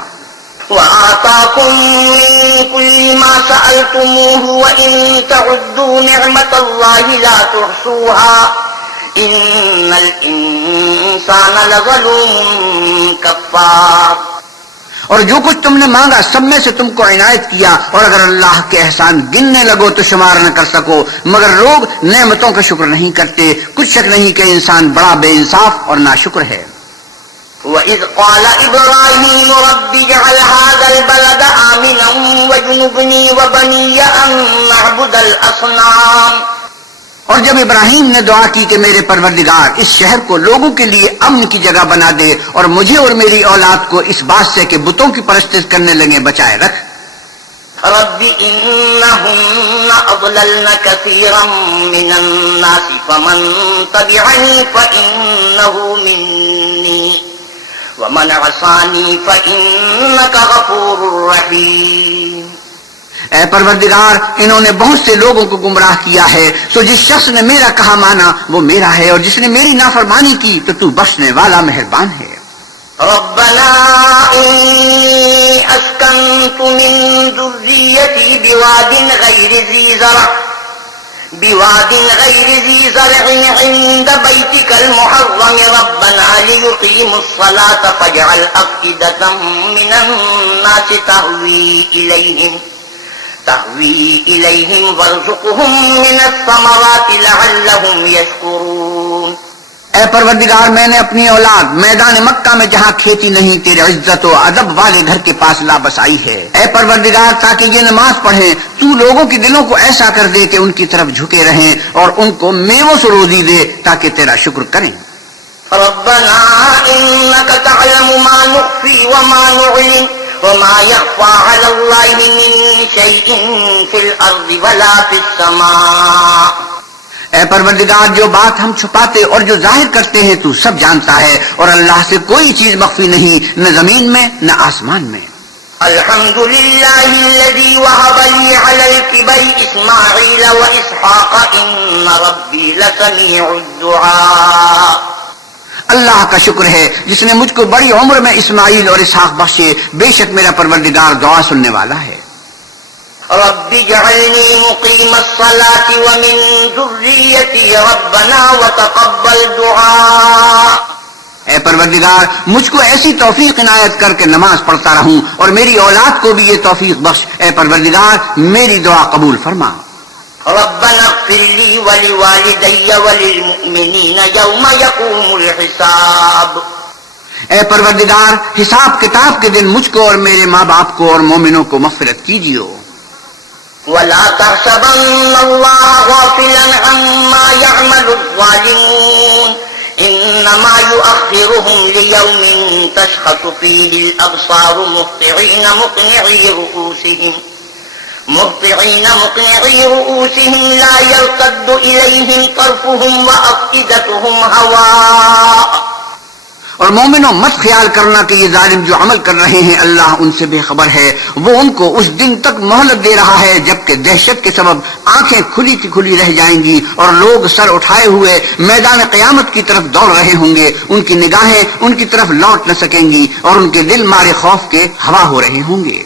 وآتاكم من كل ما سألتموه وإن تعدوا نعمة الله لا تحصوها إن الإنسان لظلوم كفار. اور جو کچھ تم نے مانگا سب میں سے تم کو عنایت کیا، اور اگر اللہ کے احسان گننے لگو تو شمار نہ کر سکو، مگر لوگ نعمتوں کا شکر نہیں کرتے۔ کچھ شک نہیں کہ انسان بڑا بے انصاف اور ناشکر ہے۔ وَإِذْ قَالَ إِبْرَاهِيمُ رَبِّ اجْعَلْ هَٰذَا الْبَلَدَ آمِنًا وَاجْنُبْنِي وَبَنِيَّ أَن نَّعْبُدَ الْأَصْنَامَ. اور جب ابراہیم نے دعا کی کہ میرے پروردگار اس شہر کو لوگوں کے لیے امن کی جگہ بنا دے اور مجھے اور میری اولاد کو اس بات سے کہ بتوں کی پرستش کرنے لگے بچائے رکھ۔ رب انہن اضللن کثیرا من الناس فمن تبعنی فانہو منی ومن عصانی فانک غفور رحیم. اے پروردگار، انہوں نے بہت سے لوگوں کو گمراہ کیا ہے، سو جس شخص نے میرا کہا مانا وہ میرا ہے، اور جس نے میری نافرمانی کی تو بخشنے والا مہربان ہے۔ ربنا انی اسکنت من ذریتی بواد غیر ذی زرع عند بیتک المحرم ربنا لیقیموا الصلاة فاجعل افئدة من الناس تهوی الیہم وارزقہم من الثمرات لعلہم یشکرون. اے پروردگار، میں نے اپنی اولاد میدان مکہ میں جہاں کھیتی نہیں تیرے عزت و ادب والے گھر کے پاس لا بسائی ہے۔ اے پروردگار، تاکہ یہ نماز پڑھیں تو لوگوں کے دلوں کو ایسا کر دے کہ ان کی طرف جھکے رہیں، اور ان کو میووں سے روزی دے تاکہ تیرا شکر کریں۔ ربنا انک تعلم ما نخفی وما نعلن وما يخفى على الله من شيء في الارض ولا في السماء. اے پروردگار، جو بات ہم چھپاتے اور جو ظاہر کرتے ہیں تو سب جانتا ہے، اور اللہ سے کوئی چیز مخفی نہیں، نہ زمین میں نہ آسمان میں۔ الحمد لله الذي وهب لي على الكبر اسماعيل واسحاق ان ربي لسميع الدعاء. اللہ کا شکر ہے جس نے مجھ کو بڑی عمر میں اسماعیل اور اسحاق بخشے، بے شک میرا پروردگار دعا سننے والا ہے۔ رب اجعلنی مقیم الصلاة ومن ذریتی ربنا وتقبل دعاء. اے پروردگار، مجھ کو ایسی توفیق عنایت کر کے نماز پڑھتا رہوں، اور میری اولاد کو بھی یہ توفیق بخش۔ اے پروردگار، میری دعا قبول فرما۔ ربنا اغفر لي ولوالدي وللمؤمنين يوم يقوم الحساب. اے پروردگار، حساب کتاب کے دن مجھ کو اور میرے ماں باپ کو اور مومنوں کو مغفرت کیجیے۔ ولا تحسبن الله غافلا عما يعمل الظالمون انما يؤخرهم ليوم تشخص فيه الابصار مهطعين مقنعي رؤوسهم لا يرتد إليهم طرفهم وأفئدتهم هواء. اور مومنوں مت خیال کرنا کہ یہ ظالم جو عمل کر رہے ہیں اللہ ان سے بے خبر ہے، وہ ان کو اس دن تک مہلت دے رہا ہے جبکہ دہشت کے سبب آنکھیں کھلی کی کھلی رہ جائیں گی اور لوگ سر اٹھائے ہوئے میدان قیامت کی طرف دوڑ رہے ہوں گے، ان کی نگاہیں ان کی طرف لوٹ نہ سکیں گی اور ان کے دل مارے خوف کے ہوا ہو رہے ہوں گے۔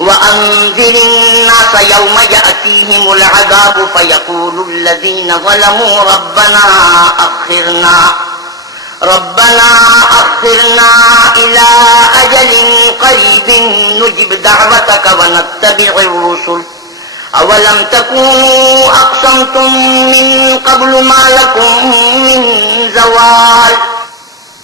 وَأَنذِرِ النَّاسَ يَوْمَ يَأْتِيهِمُ الْعَذَابُ فَيَقُولُ الَّذِينَ ظَلَمُوا ربنا أخرنا إلى أجل قريب نجب دعوتك ونتبع الرسل أولم تكونوا أقسمتم من قبل ما لكم من زوال۔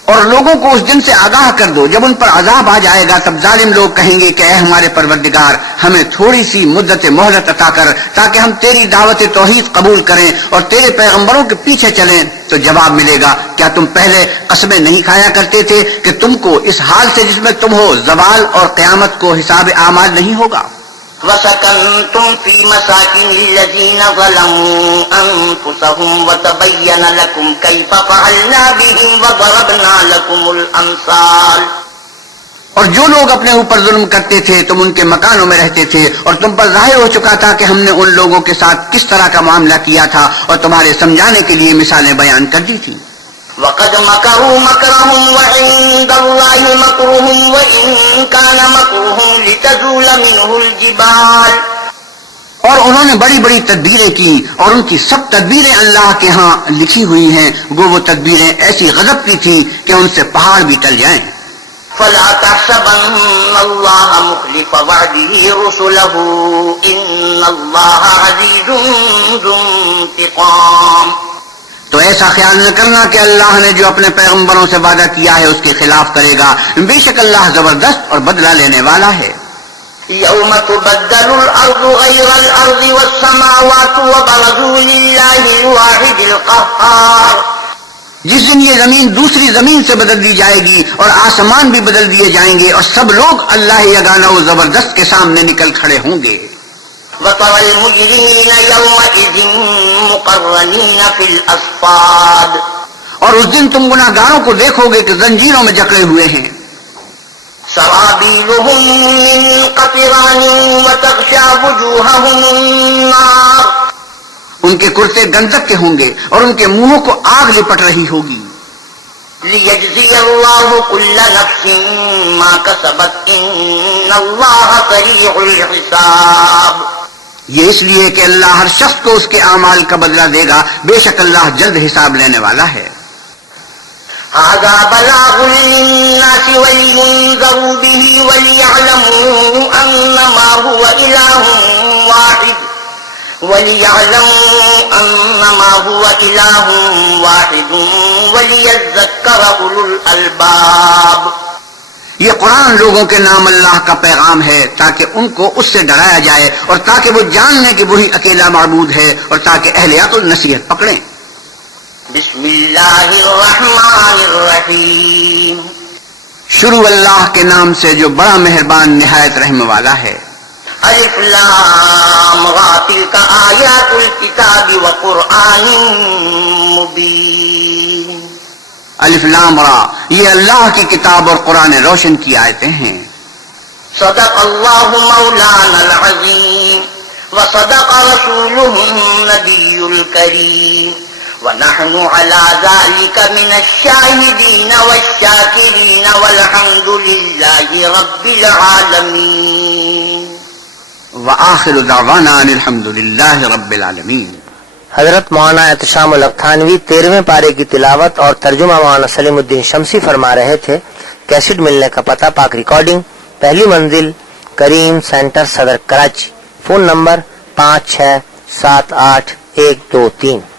اور لوگوں کو اس دن سے آگاہ کر دو جب ان پر عذاب آ جائے گا، تب ظالم لوگ کہیں گے کہ اے ہمارے پروردگار ہمیں تھوڑی سی مدت مہلت عطا کر تاکہ ہم تیری دعوت توحید قبول کریں اور تیرے پیغمبروں کے پیچھے چلیں۔ تو جواب ملے گا، کیا تم پہلے قسمیں نہیں کھایا کرتے تھے کہ تم کو اس حال سے جس میں تم ہو زوال اور قیامت کو حساب اعمال نہیں ہوگا؟ وَسَكَنْتُمْ فِي مَسَاكِنِ الَّذِينَ ظَلَمُوا أَنفُسَهُمْ وَتَبَيَّنَ لَكُمْ كَيْفَ فَعَلْنَا بِهِمْ وَضَرَبْنَا لَكُمُ الْأَمْثَالَ۔ اور جو لوگ اپنے اوپر ظلم کرتے تھے تم ان کے مکانوں میں رہتے تھے اور تم پر ظاہر ہو چکا تھا کہ ہم نے ان لوگوں کے ساتھ کس طرح کا معاملہ کیا تھا اور تمہارے سمجھانے کے لیے مثالیں بیان کر دی تھی۔ وَقَدْ مَكَرُوا مَكْرَهُمْ وَعِندَ اللَّهِ مَكْرُهُمْ وَإِن كَانَ مَكْرُهُمْ لِتَزُولَ مِنْهُ الْجِبَالُ۔ اور انہوں نے بڑی بڑی تدبیریں کی اور ان کی سب تدبیریں اللہ کے ہاں لکھی ہوئی ہیں، وہ تدبیریں ایسی غضب کی تھی کہ ان سے پہاڑ بھی ٹل جائیں۔ فَلَا تَحْسَبَنَّ اللَّهَ مُخْلِفَ وَعْدِهِ رُسُلَهُ إِنَّ اللَّهَ عَزِيزٌ ذُو انتِقَامٍ۔ تو ایسا خیال نہ کرنا کہ اللہ نے جو اپنے پیغمبروں سے وعدہ کیا ہے اس کے خلاف کرے گا، بے شک اللہ زبردست اور بدلہ لینے والا ہے۔ يَوْمَ تُبَدَّلُ الْأَرْضُ غَيْرَ الْأَرْضِ وَالسَّمَاوَاتُ وَبَرَزُوا لِلَّهِ الْوَاحِدِ الْقَهَّارِ۔ جس دن یہ زمین دوسری زمین سے بدل دی جائے گی اور آسمان بھی بدل دیے جائیں گے اور سب لوگ اللہ یگانہ و زبردست کے سامنے نکل کھڑے ہوں گے۔ وَتَرَى الْمُجْرِمِينَ يَوْمَئِذٍ مُقَرَّنِينَ فِي الْأَصْفَادِ۔ اور اس دن تم گناہگاروں کو دیکھو گے کہ زنجیروں میں جکڑے ہوئے ہیں۔ سَرَابِيلُهُم مِّن قَطِرَانٍ وَتَغْشَىٰ وُجُوهَهُمُ النَّارُ۔ ان کے کرتے گندک کے ہوں گے اور ان کے منہوں کو آگ لپٹ رہی ہوگی۔ لِيَجْزِيَ اللَّهُ كُلَّ نَفْسٍ مَّا كَسَبَتْ إِنَّ اللَّهَ سَرِيعُ الْحِسَابِ۔ یہ اس لیے کہ اللہ ہر شخص کو اس کے اعمال کا بدلہ دے گا، بے شک اللہ جلد حساب لینے والا ہے۔ هذا بلاغ للناس ولينذروا به وليعلموا أنما هو إله واحد وليذكر أولو الألباب۔ یہ قرآن لوگوں کے نام اللہ کا پیغام ہے تاکہ ان کو اس سے ڈرایا جائے اور تاکہ وہ جان لیں کہ وہی اکیلا معبود ہے اور تاکہ اہل عقل نصیحت پکڑیں۔ بسم اللہ الرحمن الرحیم۔ شروع اللہ کے نام سے جو بڑا مہربان نہایت رحم والا ہے۔ الف لام را تلک آیات الکتاب وقرآن مبین۔ الف لام را، یہ اللہ کی کتاب اور قرآن روشن کی آیتیں ہیں۔ صدق اللہ مولانا العظیم وصدق رسولہ النبی الکریم ونحن على ذلك من الشاهدين والشاكرين والحمد لله رب العالمين وآخر دعوانا ان الحمد للہ رب العالمین۔ حضرت مولانا احتشام القتھانوی 13ویں پارے کی تلاوت اور ترجمہ مولانا سلیم الدین شمسی فرما رہے تھے۔ کیسٹ ملنے کا پتہ پاک ریکارڈنگ، پہلی منزل، کریم سینٹر، صدر کراچی۔ Phone number 5678 123۔